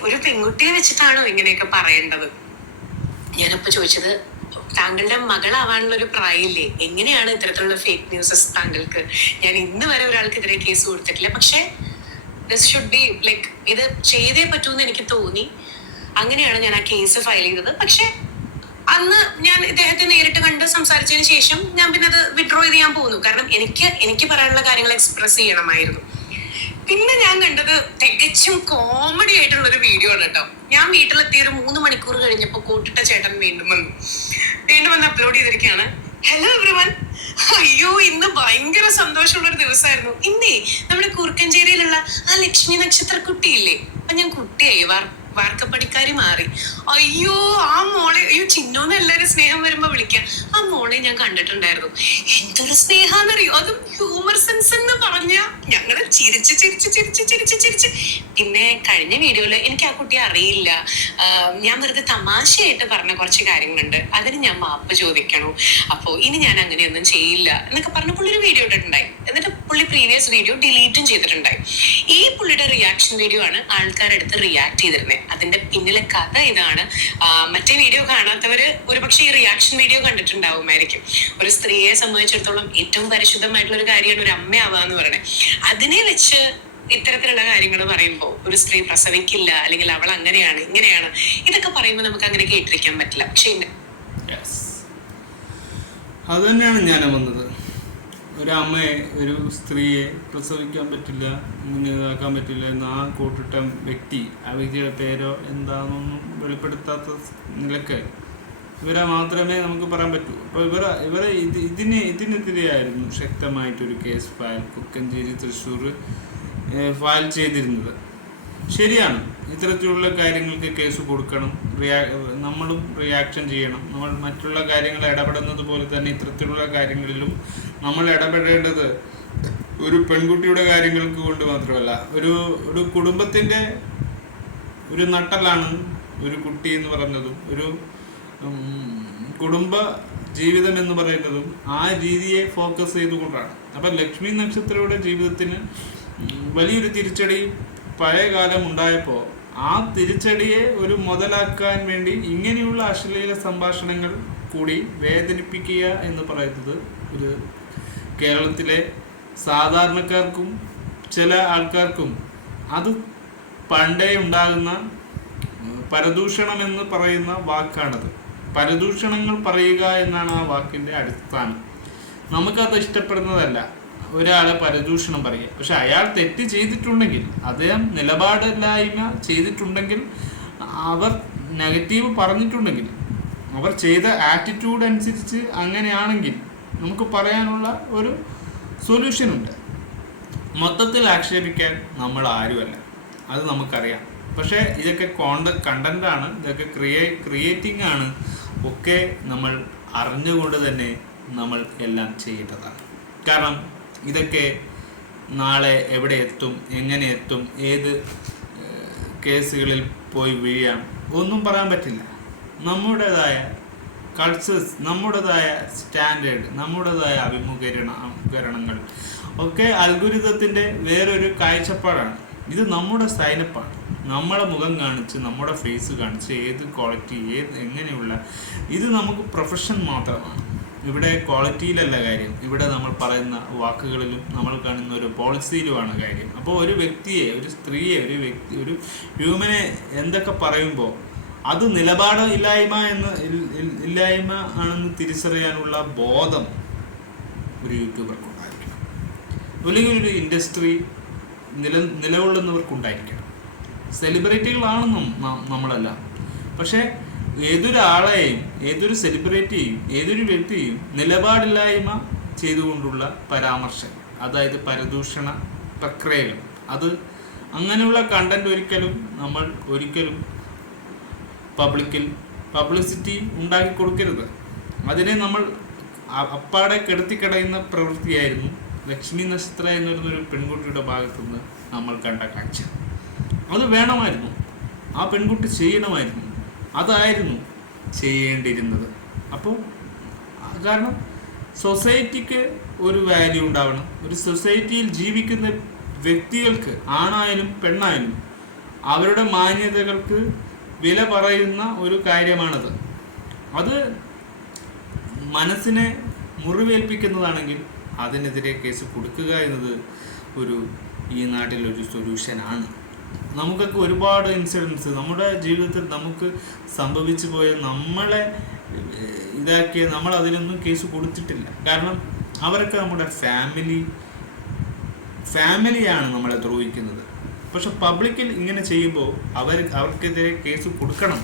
ഒരു പെൺകുട്ടിയെ വെച്ചിട്ടാണോ ഇങ്ങനെയൊക്കെ പറയേണ്ടത്? ഞാനപ്പോ ചോദിച്ചത്, താങ്കളുടെ മകളാവാനുള്ള ഒരു പ്രായമില്ലേ? എങ്ങനെയാണ് ഇത്തരത്തിലുള്ള ഫേക്ക് ന്യൂസസ് താങ്കൾക്ക്? ഞാൻ ഇന്ന് വരെ ഒരാൾക്കെതിരെ കേസ് കൊടുത്തിട്ടില്ല. പക്ഷെ ദിസ് ഷുഡ് ബി ഇത് ചെയ്തേ പറ്റൂന്ന് എനിക്ക് തോന്നി. അങ്ങനെയാണ് ഞാൻ ആ കേസ് ഫയൽ ചെയ്തത്. പക്ഷെ അന്ന് ഞാൻ ഇദ്ദേഹത്തെ നേരിട്ട് കണ്ട് സംസാരിച്ചതിന് ശേഷം ഞാൻ പിന്നെ അത് വിഡ്രോ ചെയ്ത് ഞാൻ പോന്നു. കാരണം എനിക്ക് പറയാനുള്ള കാര്യങ്ങൾ എക്സ്പ്രസ് ചെയ്യണമായിരുന്നു. പിന്നെ ഞാൻ കണ്ടത് തികച്ചും കോമഡി ആയിട്ടുള്ള ഒരു വീഡിയോ ആണ് കേട്ടോ. ഞാൻ വീട്ടിലെത്തിയ ഒരു 3 മണിക്കൂർ കഴിഞ്ഞപ്പോ കോട്ടിട്ട ചേട്ടൻ വീണ്ടും വന്ന് അപ്ലോഡ് ചെയ്തിരിക്കുകയാണ്. ഹലോ എവ്രിവൺ, അയ്യോ ഇന്ന് ഭയങ്കര സന്തോഷമുള്ള ഒരു ദിവസമായിരുന്നു. ഇന്നേ നമ്മുടെ കുറുക്കഞ്ചേരിയിലുള്ള ആ ലക്ഷ്മി നക്ഷത്ര കുട്ടിയില്ലേ, അപ്പൊ ഞാൻ കുട്ടിയായി വാർക്കപ്പടിക്കാരി മാറി. അയ്യോ ആ മോളെ, അയ്യോ ചിന്നോന്ന് എല്ലാരും സ്നേഹം വരുമ്പോ വിളിക്കാം. ആ മോളെ ഞാൻ കണ്ടിട്ടുണ്ടായിരുന്നു. എന്തൊരു സ്നേഹാന്നറിയോ, അതും ഹ്യൂമർ സെൻസ് എന്ന് പറഞ്ഞ ഞങ്ങള് ചിരിച്ച് ചിരിച്ച് ചിരിച്ച് ചിരിച്ച് ചിരിച്ച്. പിന്നെ കഴിഞ്ഞ വീഡിയോയില് എനിക്ക് ആ കുട്ടിയെ അറിയില്ല, ഞാൻ വെറുതെ തമാശയായിട്ട് പറഞ്ഞ കുറച്ച് കാര്യങ്ങളുണ്ട്, അതിന് ഞാൻ മാപ്പ് ചോദിക്കണു, അപ്പോ ഇനി ഞാൻ അങ്ങനെയൊന്നും ചെയ്യില്ല എന്നൊക്കെ പറഞ്ഞ പുള്ളി ഒരു വീഡിയോ ഇട്ടിട്ടുണ്ടായി. എന്നിട്ട് പുള്ളി പ്രീവിയസ് വീഡിയോ ഡിലീറ്റും ചെയ്തിട്ടുണ്ടായി. ഈ പുള്ളിയുടെ റിയാക്ഷൻ വീഡിയോ ആണ് ആൾക്കാരെടുത്ത് റിയാക്ട് ചെയ്തിരുന്നത്. അതിന്റെ പിന്നിലെ കഥ ഇതാണ്. മറ്റേ വീഡിയോ കാണാത്തവര് ഒരുപക്ഷെ ഈ റിയാക്ഷൻ വീഡിയോ കണ്ടിട്ടുണ്ടാവുമായിരിക്കും. ഒരു സ്ത്രീയെ സംബന്ധിച്ചിടത്തോളം ഏറ്റവും പരിശുദ്ധമായിട്ടുള്ള ഒരു കാര്യമാണ് ഒരു അമ്മയാവുക എന്ന് പറയുന്നത്. അതിനെ വെച്ച് ഇത്തരത്തിലുള്ള കാര്യങ്ങൾ പറയുമ്പോൾ ഒരു സ്ത്രീ പ്രസവിക്കില്ല, അല്ലെങ്കിൽ അവൾ അങ്ങനെയാണ് ഇങ്ങനെയാണ്, ഇതൊക്കെ പറയുമ്പോൾ നമുക്ക് അങ്ങനെ കേട്ടിരിക്കാൻ പറ്റില്ല. പക്ഷെ അത് തന്നെയാണ് ഞാൻ വന്നത്. ഒരു അമ്മയെ, ഒരു സ്ത്രീയെ പ്രസവിക്കാൻ പറ്റില്ല, ഇങ്ങനെ ഇതാക്കാൻ പറ്റില്ല എന്ന് ആ കൂട്ടിട്ട വ്യക്തി, ആ വ്യക്തിയുടെ പേരോ എന്താണെന്നൊന്നും വെളിപ്പെടുത്താത്ത നിലക്ക് ഇവരെ മാത്രമേ നമുക്ക് പറയാൻ പറ്റൂ. അപ്പോൾ ഇവരെ ഇതിനെതിരെയായിരുന്നു ശക്തമായിട്ടൊരു കേസ് ഫയൽ കുക്കഞ്ചേരി തൃശ്ശൂർ ഫയൽ ചെയ്തിരുന്നത്. ശരിയാണ്, ഇത്തരത്തിലുള്ള കാര്യങ്ങൾക്ക് കേസ് കൊടുക്കണം, നമ്മളും റിയാക്ഷൻ ചെയ്യണം. നമ്മൾ മറ്റുള്ള കാര്യങ്ങൾ ഇടപെടുന്നത് പോലെ തന്നെ ഇത്തരത്തിലുള്ള കാര്യങ്ങളിലും നമ്മൾ ഇടപെടേണ്ടത് ഒരു പെൺകുട്ടിയുടെ കാര്യങ്ങൾക്ക് കൊണ്ട് മാത്രമല്ല, ഒരു കുടുംബത്തിൻ്റെ ഒരു നട്ടലാണ് ഒരു കുട്ടി എന്ന് പറയുന്നതും ഒരു കുടുംബ ജീവിതം എന്ന് പറയുന്നതും ആ രീതിയെ ഫോക്കസ് ചെയ്തുകൊണ്ടാണ്. അപ്പം ലക്ഷ്മി നക്ഷത്രയുടെ ജീവിതത്തിന് വലിയൊരു തിരിച്ചടി പഴയ കാലം ഉണ്ടായപ്പോൾ ആ തിരിച്ചടിയെ ഒരു മുതലാക്കാൻ വേണ്ടി ഇങ്ങനെയുള്ള അശ്ലീല സംഭാഷണങ്ങൾ കൂടി വേദനിപ്പിക്കുക എന്ന് പറയുന്നത് ഒരു കേരളത്തിലെ സാധാരണക്കാർക്കും ചില ആൾക്കാർക്കും അത് പണ്ടേ ഉണ്ടാകുന്ന പരദൂഷണം എന്ന് പറയുന്ന വാക്കാണത്. പരദൂഷണങ്ങൾ പറയുക എന്നാണ് ആ വാക്കിൻ്റെ അടിസ്ഥാനം. നമുക്കത് ഇഷ്ടപ്പെടുന്നതല്ല ഒരാളെ പരദൂഷണം പറയുക. പക്ഷെ അയാൾ തെറ്റ് ചെയ്തിട്ടുണ്ടെങ്കിൽ, അദ്ദേഹം നിലപാടില്ലായ്മ ചെയ്തിട്ടുണ്ടെങ്കിൽ, അവർ നെഗറ്റീവ് പറഞ്ഞിട്ടുണ്ടെങ്കിൽ, അവർ ചെയ്ത ആറ്റിറ്റ്യൂഡ് അനുസരിച്ച് അങ്ങനെയാണെങ്കിൽ നമുക്ക് പറയാനുള്ള ഒരു സൊല്യൂഷനുണ്ട്. മൊത്തത്തിൽ ആക്ഷേപിക്കാൻ നമ്മൾ ആരുമല്ല, അത് നമുക്കറിയാം. പക്ഷേ ഇതൊക്കെ കണ്ടൻ്റാണ്, ഇതൊക്കെ ക്രിയേറ്റിംഗ് ആണ്, ഒക്കെ നമ്മൾ അറിഞ്ഞുകൊണ്ട് തന്നെ നമ്മൾ എല്ലാം ചെയ്യേണ്ടതാണ്. കാരണം ഇതൊക്കെ നാളെ എവിടെ എത്തും, എങ്ങനെ എത്തും, ഏത് കേസുകളിൽ പോയി വീഴാം, ഒന്നും പറയാൻ പറ്റില്ല. നമ്മുടേതായ കൾച്ചേഴ്സ്, നമ്മുടേതായ സ്റ്റാൻഡേർഡ്, നമ്മുടേതായ അഭിമുഖീകരണങ്ങൾ ഒക്കെ അൽഗോരിതത്തിൻ്റെ വേറൊരു കാഴ്ചപ്പാടാണ്. ഇത് നമ്മുടെ സൈനപ്പാണ്. നമ്മളെ മുഖം കാണിച്ച്, നമ്മുടെ ഫേസ് കാണിച്ച്, ഏത് ക്വാളിറ്റി, എങ്ങനെയുള്ള, ഇത് നമുക്ക് പ്രൊഫഷൻ മാത്രമാണ്. ഇവിടെ ക്വാളിറ്റിയിലല്ല കാര്യം, ഇവിടെ നമ്മൾ പറയുന്ന വാക്കുകളിലും നമ്മൾ കാണുന്ന ഒരു പോളിസിയിലുമാണ് കാര്യം. അപ്പോൾ ഒരു വ്യക്തിയെ, ഒരു സ്ത്രീയെ, ഒരു ഹ്യൂമനെ എന്തൊക്കെ പറയുമ്പോൾ അത് നിലപാട് ഇല്ലായ്മ ആണെന്ന് തിരിച്ചറിയാനുള്ള ബോധം ഒരു യൂട്യൂബർക്കുണ്ടായിരിക്കണം, അല്ലെങ്കിൽ ഒരു ഇൻഡസ്ട്രി നിലകൊള്ളുന്നവർക്കുണ്ടായിരിക്കണം. സെലിബ്രിറ്റികളാണെന്നും നമ്മളെല്ലാം. പക്ഷേ ഏതൊരാളെയും, ഏതൊരു സെലിബ്രിറ്റിയെയും, ഏതൊരു വ്യക്തിയെയും നിലപാടില്ലായ്മ ചെയ്തുകൊണ്ടുള്ള പരാമർശം, അതായത് പരദൂഷണ പ്രക്രിയകൾ, അത് അങ്ങനെയുള്ള കണ്ടന്റ് ഒരിക്കലും പബ്ലിസിറ്റി ഉണ്ടാക്കി കൊടുക്കരുത്. അതിനെ നമ്മൾ അപ്പാടെ കെടുത്തിക്കടയുന്ന പ്രവൃത്തിയായിരുന്നു ലക്ഷ്മി നക്ഷത്ര എന്ന് പറയുന്നൊരു പെൺകുട്ടിയുടെ ഭാഗത്തുനിന്ന് നമ്മൾ കണ്ട കാഴ്ച. അത് വേണമായിരുന്നു, ആ പെൺകുട്ടി ചെയ്യണമായിരുന്നു, അതായിരുന്നു ചെയ്യേണ്ടിയിരുന്നത്. അപ്പോൾ കാരണം സൊസൈറ്റിക്ക് ഒരു വാല്യൂ ഉണ്ടാവണം. ഒരു സൊസൈറ്റിയിൽ ജീവിക്കുന്ന വ്യക്തികൾക്ക്, ആണായാലും പെണ്ണായാലും, അവരുടെ മാന്യതകൾക്ക് വില പറയുന്ന ഒരു കാര്യമാണത്. അത് മനസ്സിനെ മുറിവേൽപ്പിക്കുന്നതാണെങ്കിൽ അതിനെതിരെ കേസ് കൊടുക്കുക എന്നത് ഈ നാട്ടിലൊരു സൊല്യൂഷനാണ്. നമുക്കൊക്കെ ഒരുപാട് ഇൻസിഡൻസ് നമ്മുടെ ജീവിതത്തിൽ നമുക്ക് സംഭവിച്ചു പോയ, നമ്മളെ ഇതാക്കിയ, നമ്മൾ അതിലൊന്നും കേസ് കൊടുത്തിട്ടില്ല. കാരണം അവരൊക്കെ നമ്മുടെ ഫാമിലിയാണ് നമ്മളെ ദ്രോഹിക്കുന്നത്. പക്ഷെ പബ്ലിക്കിൽ ഇങ്ങനെ ചെയ്യുമ്പോൾ അവർക്കെതിരെ കേസ് കൊടുക്കണം.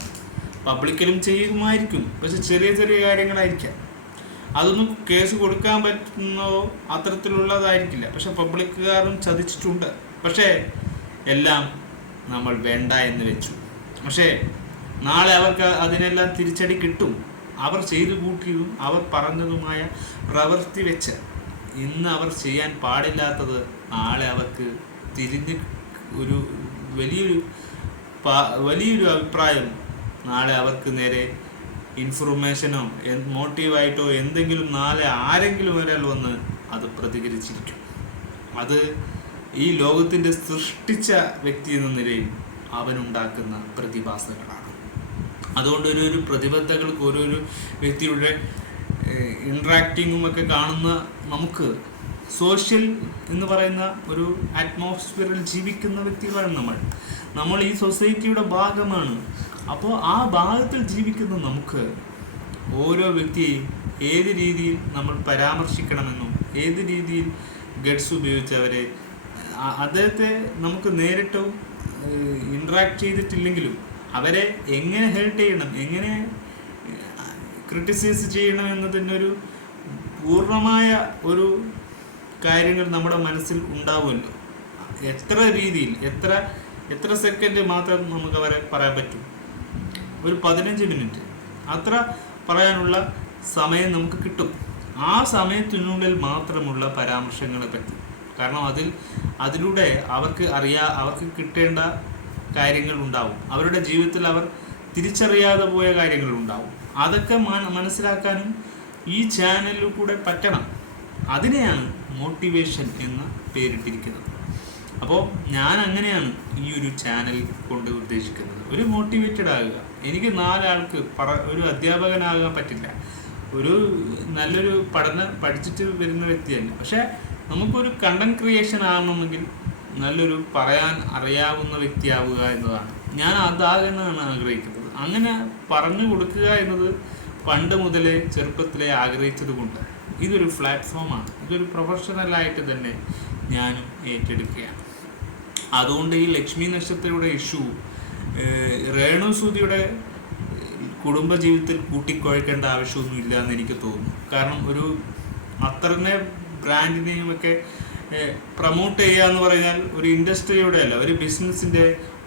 പബ്ലിക്കിലും ചെയ്യുമായിരിക്കും, പക്ഷെ ചെറിയ ചെറിയ കാര്യങ്ങളായിരിക്കാം. അതൊന്നും കേസ് കൊടുക്കാൻ പറ്റുന്നതോ അത്തരത്തിലുള്ളതായിരിക്കില്ല. പക്ഷെ പബ്ലിക്കുകാരും ചതിച്ചിട്ടുണ്ട്. പക്ഷേ എല്ലാം നമ്മൾ വേണ്ട എന്ന് വെച്ചു. പക്ഷേ നാളെ അവർക്ക് അതിനെല്ലാം തിരിച്ചടി കിട്ടും. അവർ ചെയ്തു കൂട്ടിയതും അവർ പറഞ്ഞതുമായ പ്രവൃത്തി വെച്ച് ഇന്ന് അവർ ചെയ്യാൻ പാടില്ലാത്തത് നാളെ അവർക്ക് തിരിഞ്ഞ് ഒരു വലിയൊരു വലിയൊരു അഭിപ്രായം നാളെ അവർക്ക് നേരെ ഇൻഫർമേഷനോ മോട്ടീവായിട്ടോ എന്തെങ്കിലും നാളെ ആരെങ്കിലും ഒരാൾ വന്ന് അത് പ്രതികരിച്ചിരിക്കും. അത് ഈ ലോകത്തിൻ്റെ സൃഷ്ടിച്ച വ്യക്തി എന്ന നിലയിൽ അവനുണ്ടാക്കുന്ന പ്രതിഭാസങ്ങളാണ്. അതുകൊണ്ട് ഒരു പ്രതിബദ്ധതകൾക്ക് ഓരോരോ വ്യക്തിയുടെ ഇൻട്രാക്റ്റിങ്ങും ഒക്കെ കാണുന്ന നമുക്ക് സോഷ്യൽ എന്ന് പറയുന്ന ഒരു അറ്റ്മോസ്ഫിയറിൽ ജീവിക്കുന്ന വ്യക്തികളാണ് നമ്മൾ ഈ സൊസൈറ്റിയുടെ ഭാഗമാണ്. അപ്പോൾ ആ ഭാഗത്തിൽ ജീവിക്കുന്ന നമുക്ക് ഓരോ വ്യക്തിയെയും ഏത് രീതിയിൽ നമ്മൾ പരാമർശിക്കണമെന്നും ഏത് രീതിയിൽ ഗഡ്സ് ഉപയോഗിച്ച് അവരെ അദ്ദേഹത്തെ നമുക്ക് നേരിട്ട് ഇൻട്രാക്ട് ചെയ്തിട്ടില്ലെങ്കിലും അവരെ എങ്ങനെ ഹെൽപ്പ് ചെയ്യണം, എങ്ങനെ ക്രിട്ടിസൈസ് ചെയ്യണം എന്നതിൻ്റെ ഒരു പൂർണ്ണമായ ഒരു കാര്യങ്ങൾ നമ്മുടെ മനസ്സിൽ ഉണ്ടാവുമല്ലോ. എത്ര രീതിയിൽ എത്ര സെക്കൻഡ് മാത്രം നമുക്ക് അവരെ പറയാൻ പറ്റും? ഒരു 15 മിനിറ്റ് അത്ര പറയാനുള്ള സമയം നമുക്ക് കിട്ടും. ആ സമയത്തിനുള്ളിൽ മാത്രമുള്ള പരാമർശങ്ങളെ പറ്റി. കാരണം അതിലൂടെ അവർക്ക് കിട്ടേണ്ട കാര്യങ്ങൾ ഉണ്ടാവും. അവരുടെ ജീവിതത്തിൽ അവർ തിരിച്ചറിയാതെ പോയ കാര്യങ്ങളുണ്ടാവും. അതൊക്കെ മനസ്സിലാക്കാനും ഈ ചാനലിൽ കൂടെ പറ്റണം. അതിനെയാണ് മോട്ടിവേഷൻ എന്ന് പേരിട്ടിരിക്കുന്നത്. അപ്പോൾ ഞാൻ അങ്ങനെയാണ് ഈ ഒരു ചാനൽ കൊണ്ട് ഉദ്ദേശിക്കുന്നത്. ഒരു മോട്ടിവേറ്റഡ് ആകുക. എനിക്ക് 4 ആൾക്ക് ഒരു അധ്യാപകനാകാൻ പറ്റില്ല, ഒരു നല്ലൊരു പഠിച്ചിട്ട് വരുന്ന വ്യക്തിയല്ല. പക്ഷേ നമുക്കൊരു കണ്ടന്റ് ക്രിയേഷൻ ആകണമെങ്കിൽ നല്ലൊരു പറയാൻ അറിയാവുന്ന വ്യക്തിയാവുക എന്നതാണ് ഞാൻ അതാകണമെന്നാണ് ആഗ്രഹിക്കുന്നത്. അങ്ങനെ പറഞ്ഞു കൊടുക്കുക എന്നത് പണ്ട് മുതലേ ചെറുപ്പത്തിലേ ആഗ്രഹിച്ചത് കൊണ്ട് ഇതൊരു പ്ലാറ്റ്ഫോമാണ്. ഇതൊരു പ്രൊഫഷണലായിട്ട് തന്നെ ഞാനും ഏറ്റെടുക്കുകയാണ്. അതുകൊണ്ട് ഈ ലക്ഷ്മി നക്ഷത്രയുടെ ഇഷ്യൂ രേണു സുധിയുടെ കുടുംബജീവിതത്തിൽ കൂട്ടിക്കുഴക്കേണ്ട ആവശ്യമൊന്നും ഇല്ല എന്ന് എനിക്ക് തോന്നുന്നു. കാരണം ഒരു അത്രന്നെ ബ്രാൻഡിനെയും ഒക്കെ പ്രൊമോട്ട് ചെയ്യുക എന്ന് പറഞ്ഞാൽ ഒരു ഇൻഡസ്ട്രിയുടെ അല്ല, ഒരു ബിസിനസ്സിൻ്റെ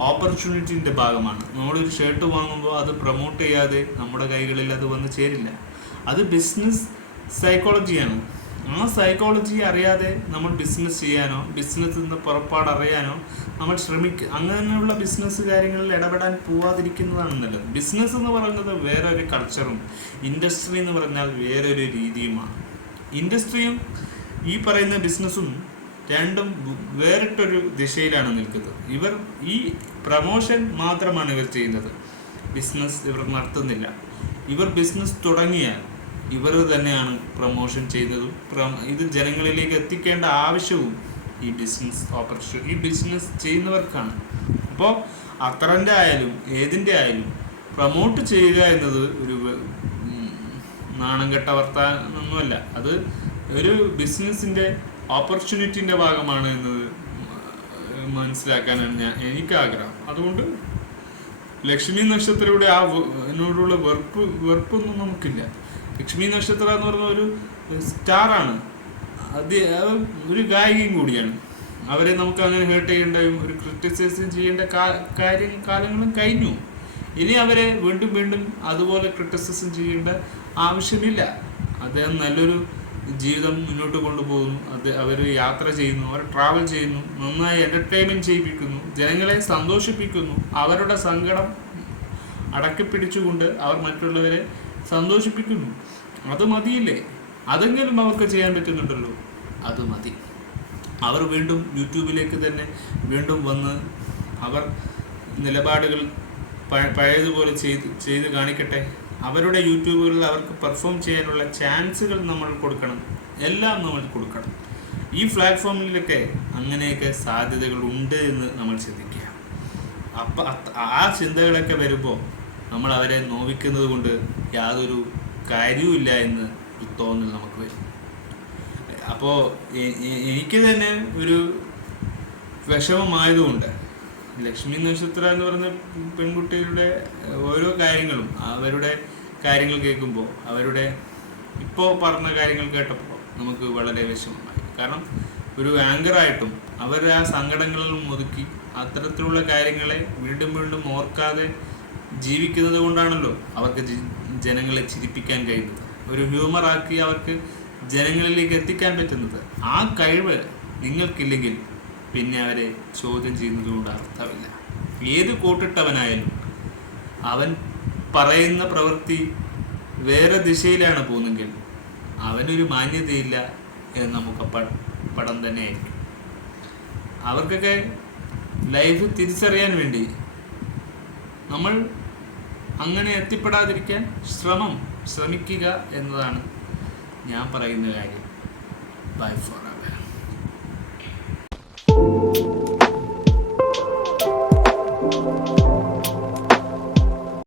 ഓപ്പർച്യൂണിറ്റിൻ്റെ ഭാഗമാണ്. നമ്മളൊരു ഷർട്ട് വാങ്ങുമ്പോൾ അത് പ്രൊമോട്ട് ചെയ്യാതെ നമ്മുടെ കൈകളിൽ അത് വന്ന് ചേരില്ല. അത് ബിസിനസ് സൈക്കോളജിയാണ്. ആ സൈക്കോളജി അറിയാതെ നമ്മൾ ബിസിനസ് ചെയ്യാനോ ബിസിനസ്സിൽ നിന്ന് പുറപ്പാട് അറിയാനോ നമ്മൾ അങ്ങനെയുള്ള ബിസിനസ് കാര്യങ്ങളിൽ ഇടപെടാൻ പോവാതിരിക്കുന്നതാണ് നല്ലത്. ബിസിനസ് എന്ന് പറയുന്നത് വേറെ ഒരു കൾച്ചറും ഇൻഡസ്ട്രി എന്ന് പറഞ്ഞാൽ വേറൊരു രീതിയുമാണ്. ഇൻഡസ്ട്രിയും ഈ പറയുന്ന ബിസിനസ്സും രണ്ടും വേറിട്ടൊരു ദിശയിലാണ് നിൽക്കുന്നത്. ഇവർ ഈ പ്രമോഷൻ മാത്രമാണ് ഇവർ ചെയ്യുന്നത്, ബിസിനസ് ഇവർ നടത്തുന്നില്ല. ഇവർ ബിസിനസ് തുടങ്ങിയാൽ ഇവർ തന്നെയാണ് പ്രമോഷൻ ചെയ്യുന്നതും ഇത് ജനങ്ങളിലേക്ക് എത്തിക്കേണ്ട ആവശ്യവും ഈ ബിസിനസ് ഓപ്പർച്യൂണിറ്റി ഈ ബിസിനസ് ചെയ്യുന്നവർക്കാണ്. അപ്പോൾ അത്രൻ്റെ ആയാലും ഏതിൻ്റെ ആയാലും പ്രമോട്ട് ചെയ്യുക എന്നത് ഒരു നാണം കെട്ട വർത്താനമൊന്നുമല്ല. അത് ഒരു ബിസിനസ്സിൻ്റെ ഓപ്പർച്യൂണിറ്റിൻ്റെ ഭാഗമാണ് എന്നത് മനസ്സിലാക്കാനാണ് എനിക്ക് ആഗ്രഹം. അതുകൊണ്ട് ലക്ഷ്മി നക്ഷത്രയുടെ എന്നോടുള്ള വെറുപ്പൊന്നും നമുക്കില്ല. ലക്ഷ്മി നക്ഷത്രം എന്ന് പറയുന്ന ഒരു സ്റ്റാറാണ്, ഒരു ഗായികയും കൂടിയാണ്. അവരെ നമുക്ക് അങ്ങനെ ഹേർട്ട് ചെയ്യേണ്ടതും ഒരു ക്രിറ്റിസൈസ് ചെയ്യേണ്ട കാലങ്ങളും കഴിഞ്ഞു. ഇനി അവരെ വീണ്ടും വീണ്ടും അതുപോലെ ക്രിറ്റിസിസം ചെയ്യേണ്ട ആവശ്യമില്ല. അദ്ദേഹം നല്ലൊരു ജീവിതം മുന്നോട്ട് കൊണ്ടുപോകുന്നു. അവർ യാത്ര ചെയ്യുന്നു, അവർ ട്രാവൽ ചെയ്യുന്നു, നന്നായി എൻ്റർടൈൻമെൻറ്റ് ചെയ്യിപ്പിക്കുന്നു, ജനങ്ങളെ സന്തോഷിപ്പിക്കുന്നു. അവരുടെ സങ്കടം അടക്കി പിടിച്ചുകൊണ്ട് അവർ മറ്റുള്ളവരെ സന്തോഷിപ്പിക്കുന്നു. അത് മതിയില്ലേ? അതെങ്കിലും അവർക്ക് ചെയ്യാൻ പറ്റുന്നുണ്ടല്ലോ, അത് മതി. അവർ വീണ്ടും യൂട്യൂബിലേക്ക് തന്നെ വീണ്ടും വന്ന് അവർ നിലപാടുകൾ പഴയതുപോലെ ചെയ്ത് കാണിക്കട്ടെ. അവരുടെ യൂട്യൂബുകളിൽ അവർക്ക് പെർഫോം ചെയ്യാനുള്ള ചാൻസുകൾ നമ്മൾ കൊടുക്കണം, എല്ലാം നമ്മൾ കൊടുക്കണം. ഈ പ്ലാറ്റ്ഫോമിലൊക്കെ അങ്ങനെയൊക്കെ സാധ്യതകൾ ഉണ്ട് എന്ന് നമ്മൾ ചിന്തിക്കുക. അപ്പം ആ ചിന്തകളൊക്കെ വരുമ്പോൾ നമ്മൾ അവരെ നോവിക്കുന്നത് കൊണ്ട് യാതൊരു കാര്യവുമില്ല എന്ന് ഒരു തോന്നൽ നമുക്ക് വരും. അപ്പോൾ എനിക്ക് തന്നെ ഒരു വിഷമമായതുകൊണ്ട് ലക്ഷ്മി നക്ഷത്ര എന്ന് പറയുന്ന പെൺകുട്ടികളുടെ ഓരോ കാര്യങ്ങളും അവരുടെ കാര്യങ്ങൾ കേൾക്കുമ്പോൾ അവരുടെ ഇപ്പോൾ പറഞ്ഞ കാര്യങ്ങൾ കേട്ടപ്പോൾ നമുക്ക് വളരെ വിഷമമായി. കാരണം ഒരു ആങ്കറായിട്ടും അവർ ആ സങ്കടങ്ങളിൽ ഒതുക്കി അത്തരത്തിലുള്ള കാര്യങ്ങളെ വീണ്ടും വീണ്ടും ഓർക്കാതെ ജീവിക്കുന്നത് കൊണ്ടാണല്ലോ അവർക്ക് ജനങ്ങളെ ചിരിപ്പിക്കാൻ കഴിയുന്നത്, ഒരു ഹ്യൂമറാക്കി അവർക്ക് ജനങ്ങളിലേക്ക് എത്തിക്കാൻ പറ്റുന്നത്. ആ കഴിവ് നിങ്ങൾക്കില്ലെങ്കിൽ പിന്നെ അവരെ ചോദ്യം ചെയ്യുന്നത് കൊണ്ട് അർത്ഥമില്ല. ഏത് കൂട്ടിട്ടവനായാലും അവൻ പറയുന്ന പ്രവൃത്തി വേറെ ദിശയിലാണ് പോകുന്നതെങ്കിൽ അവനൊരു മാന്യതയില്ല എന്ന് നമുക്ക് പടം തന്നെയായിരിക്കും. അവർക്കൊക്കെ ലൈഫ് തിരിച്ചറിയാൻ വേണ്ടി നമ്മൾ അങ്ങനെ എത്തിപ്പെടാതിരിക്കാൻ ശ്രമിക്കുക എന്നതാണ് ഞാൻ പറയുന്ന കാര്യം. By four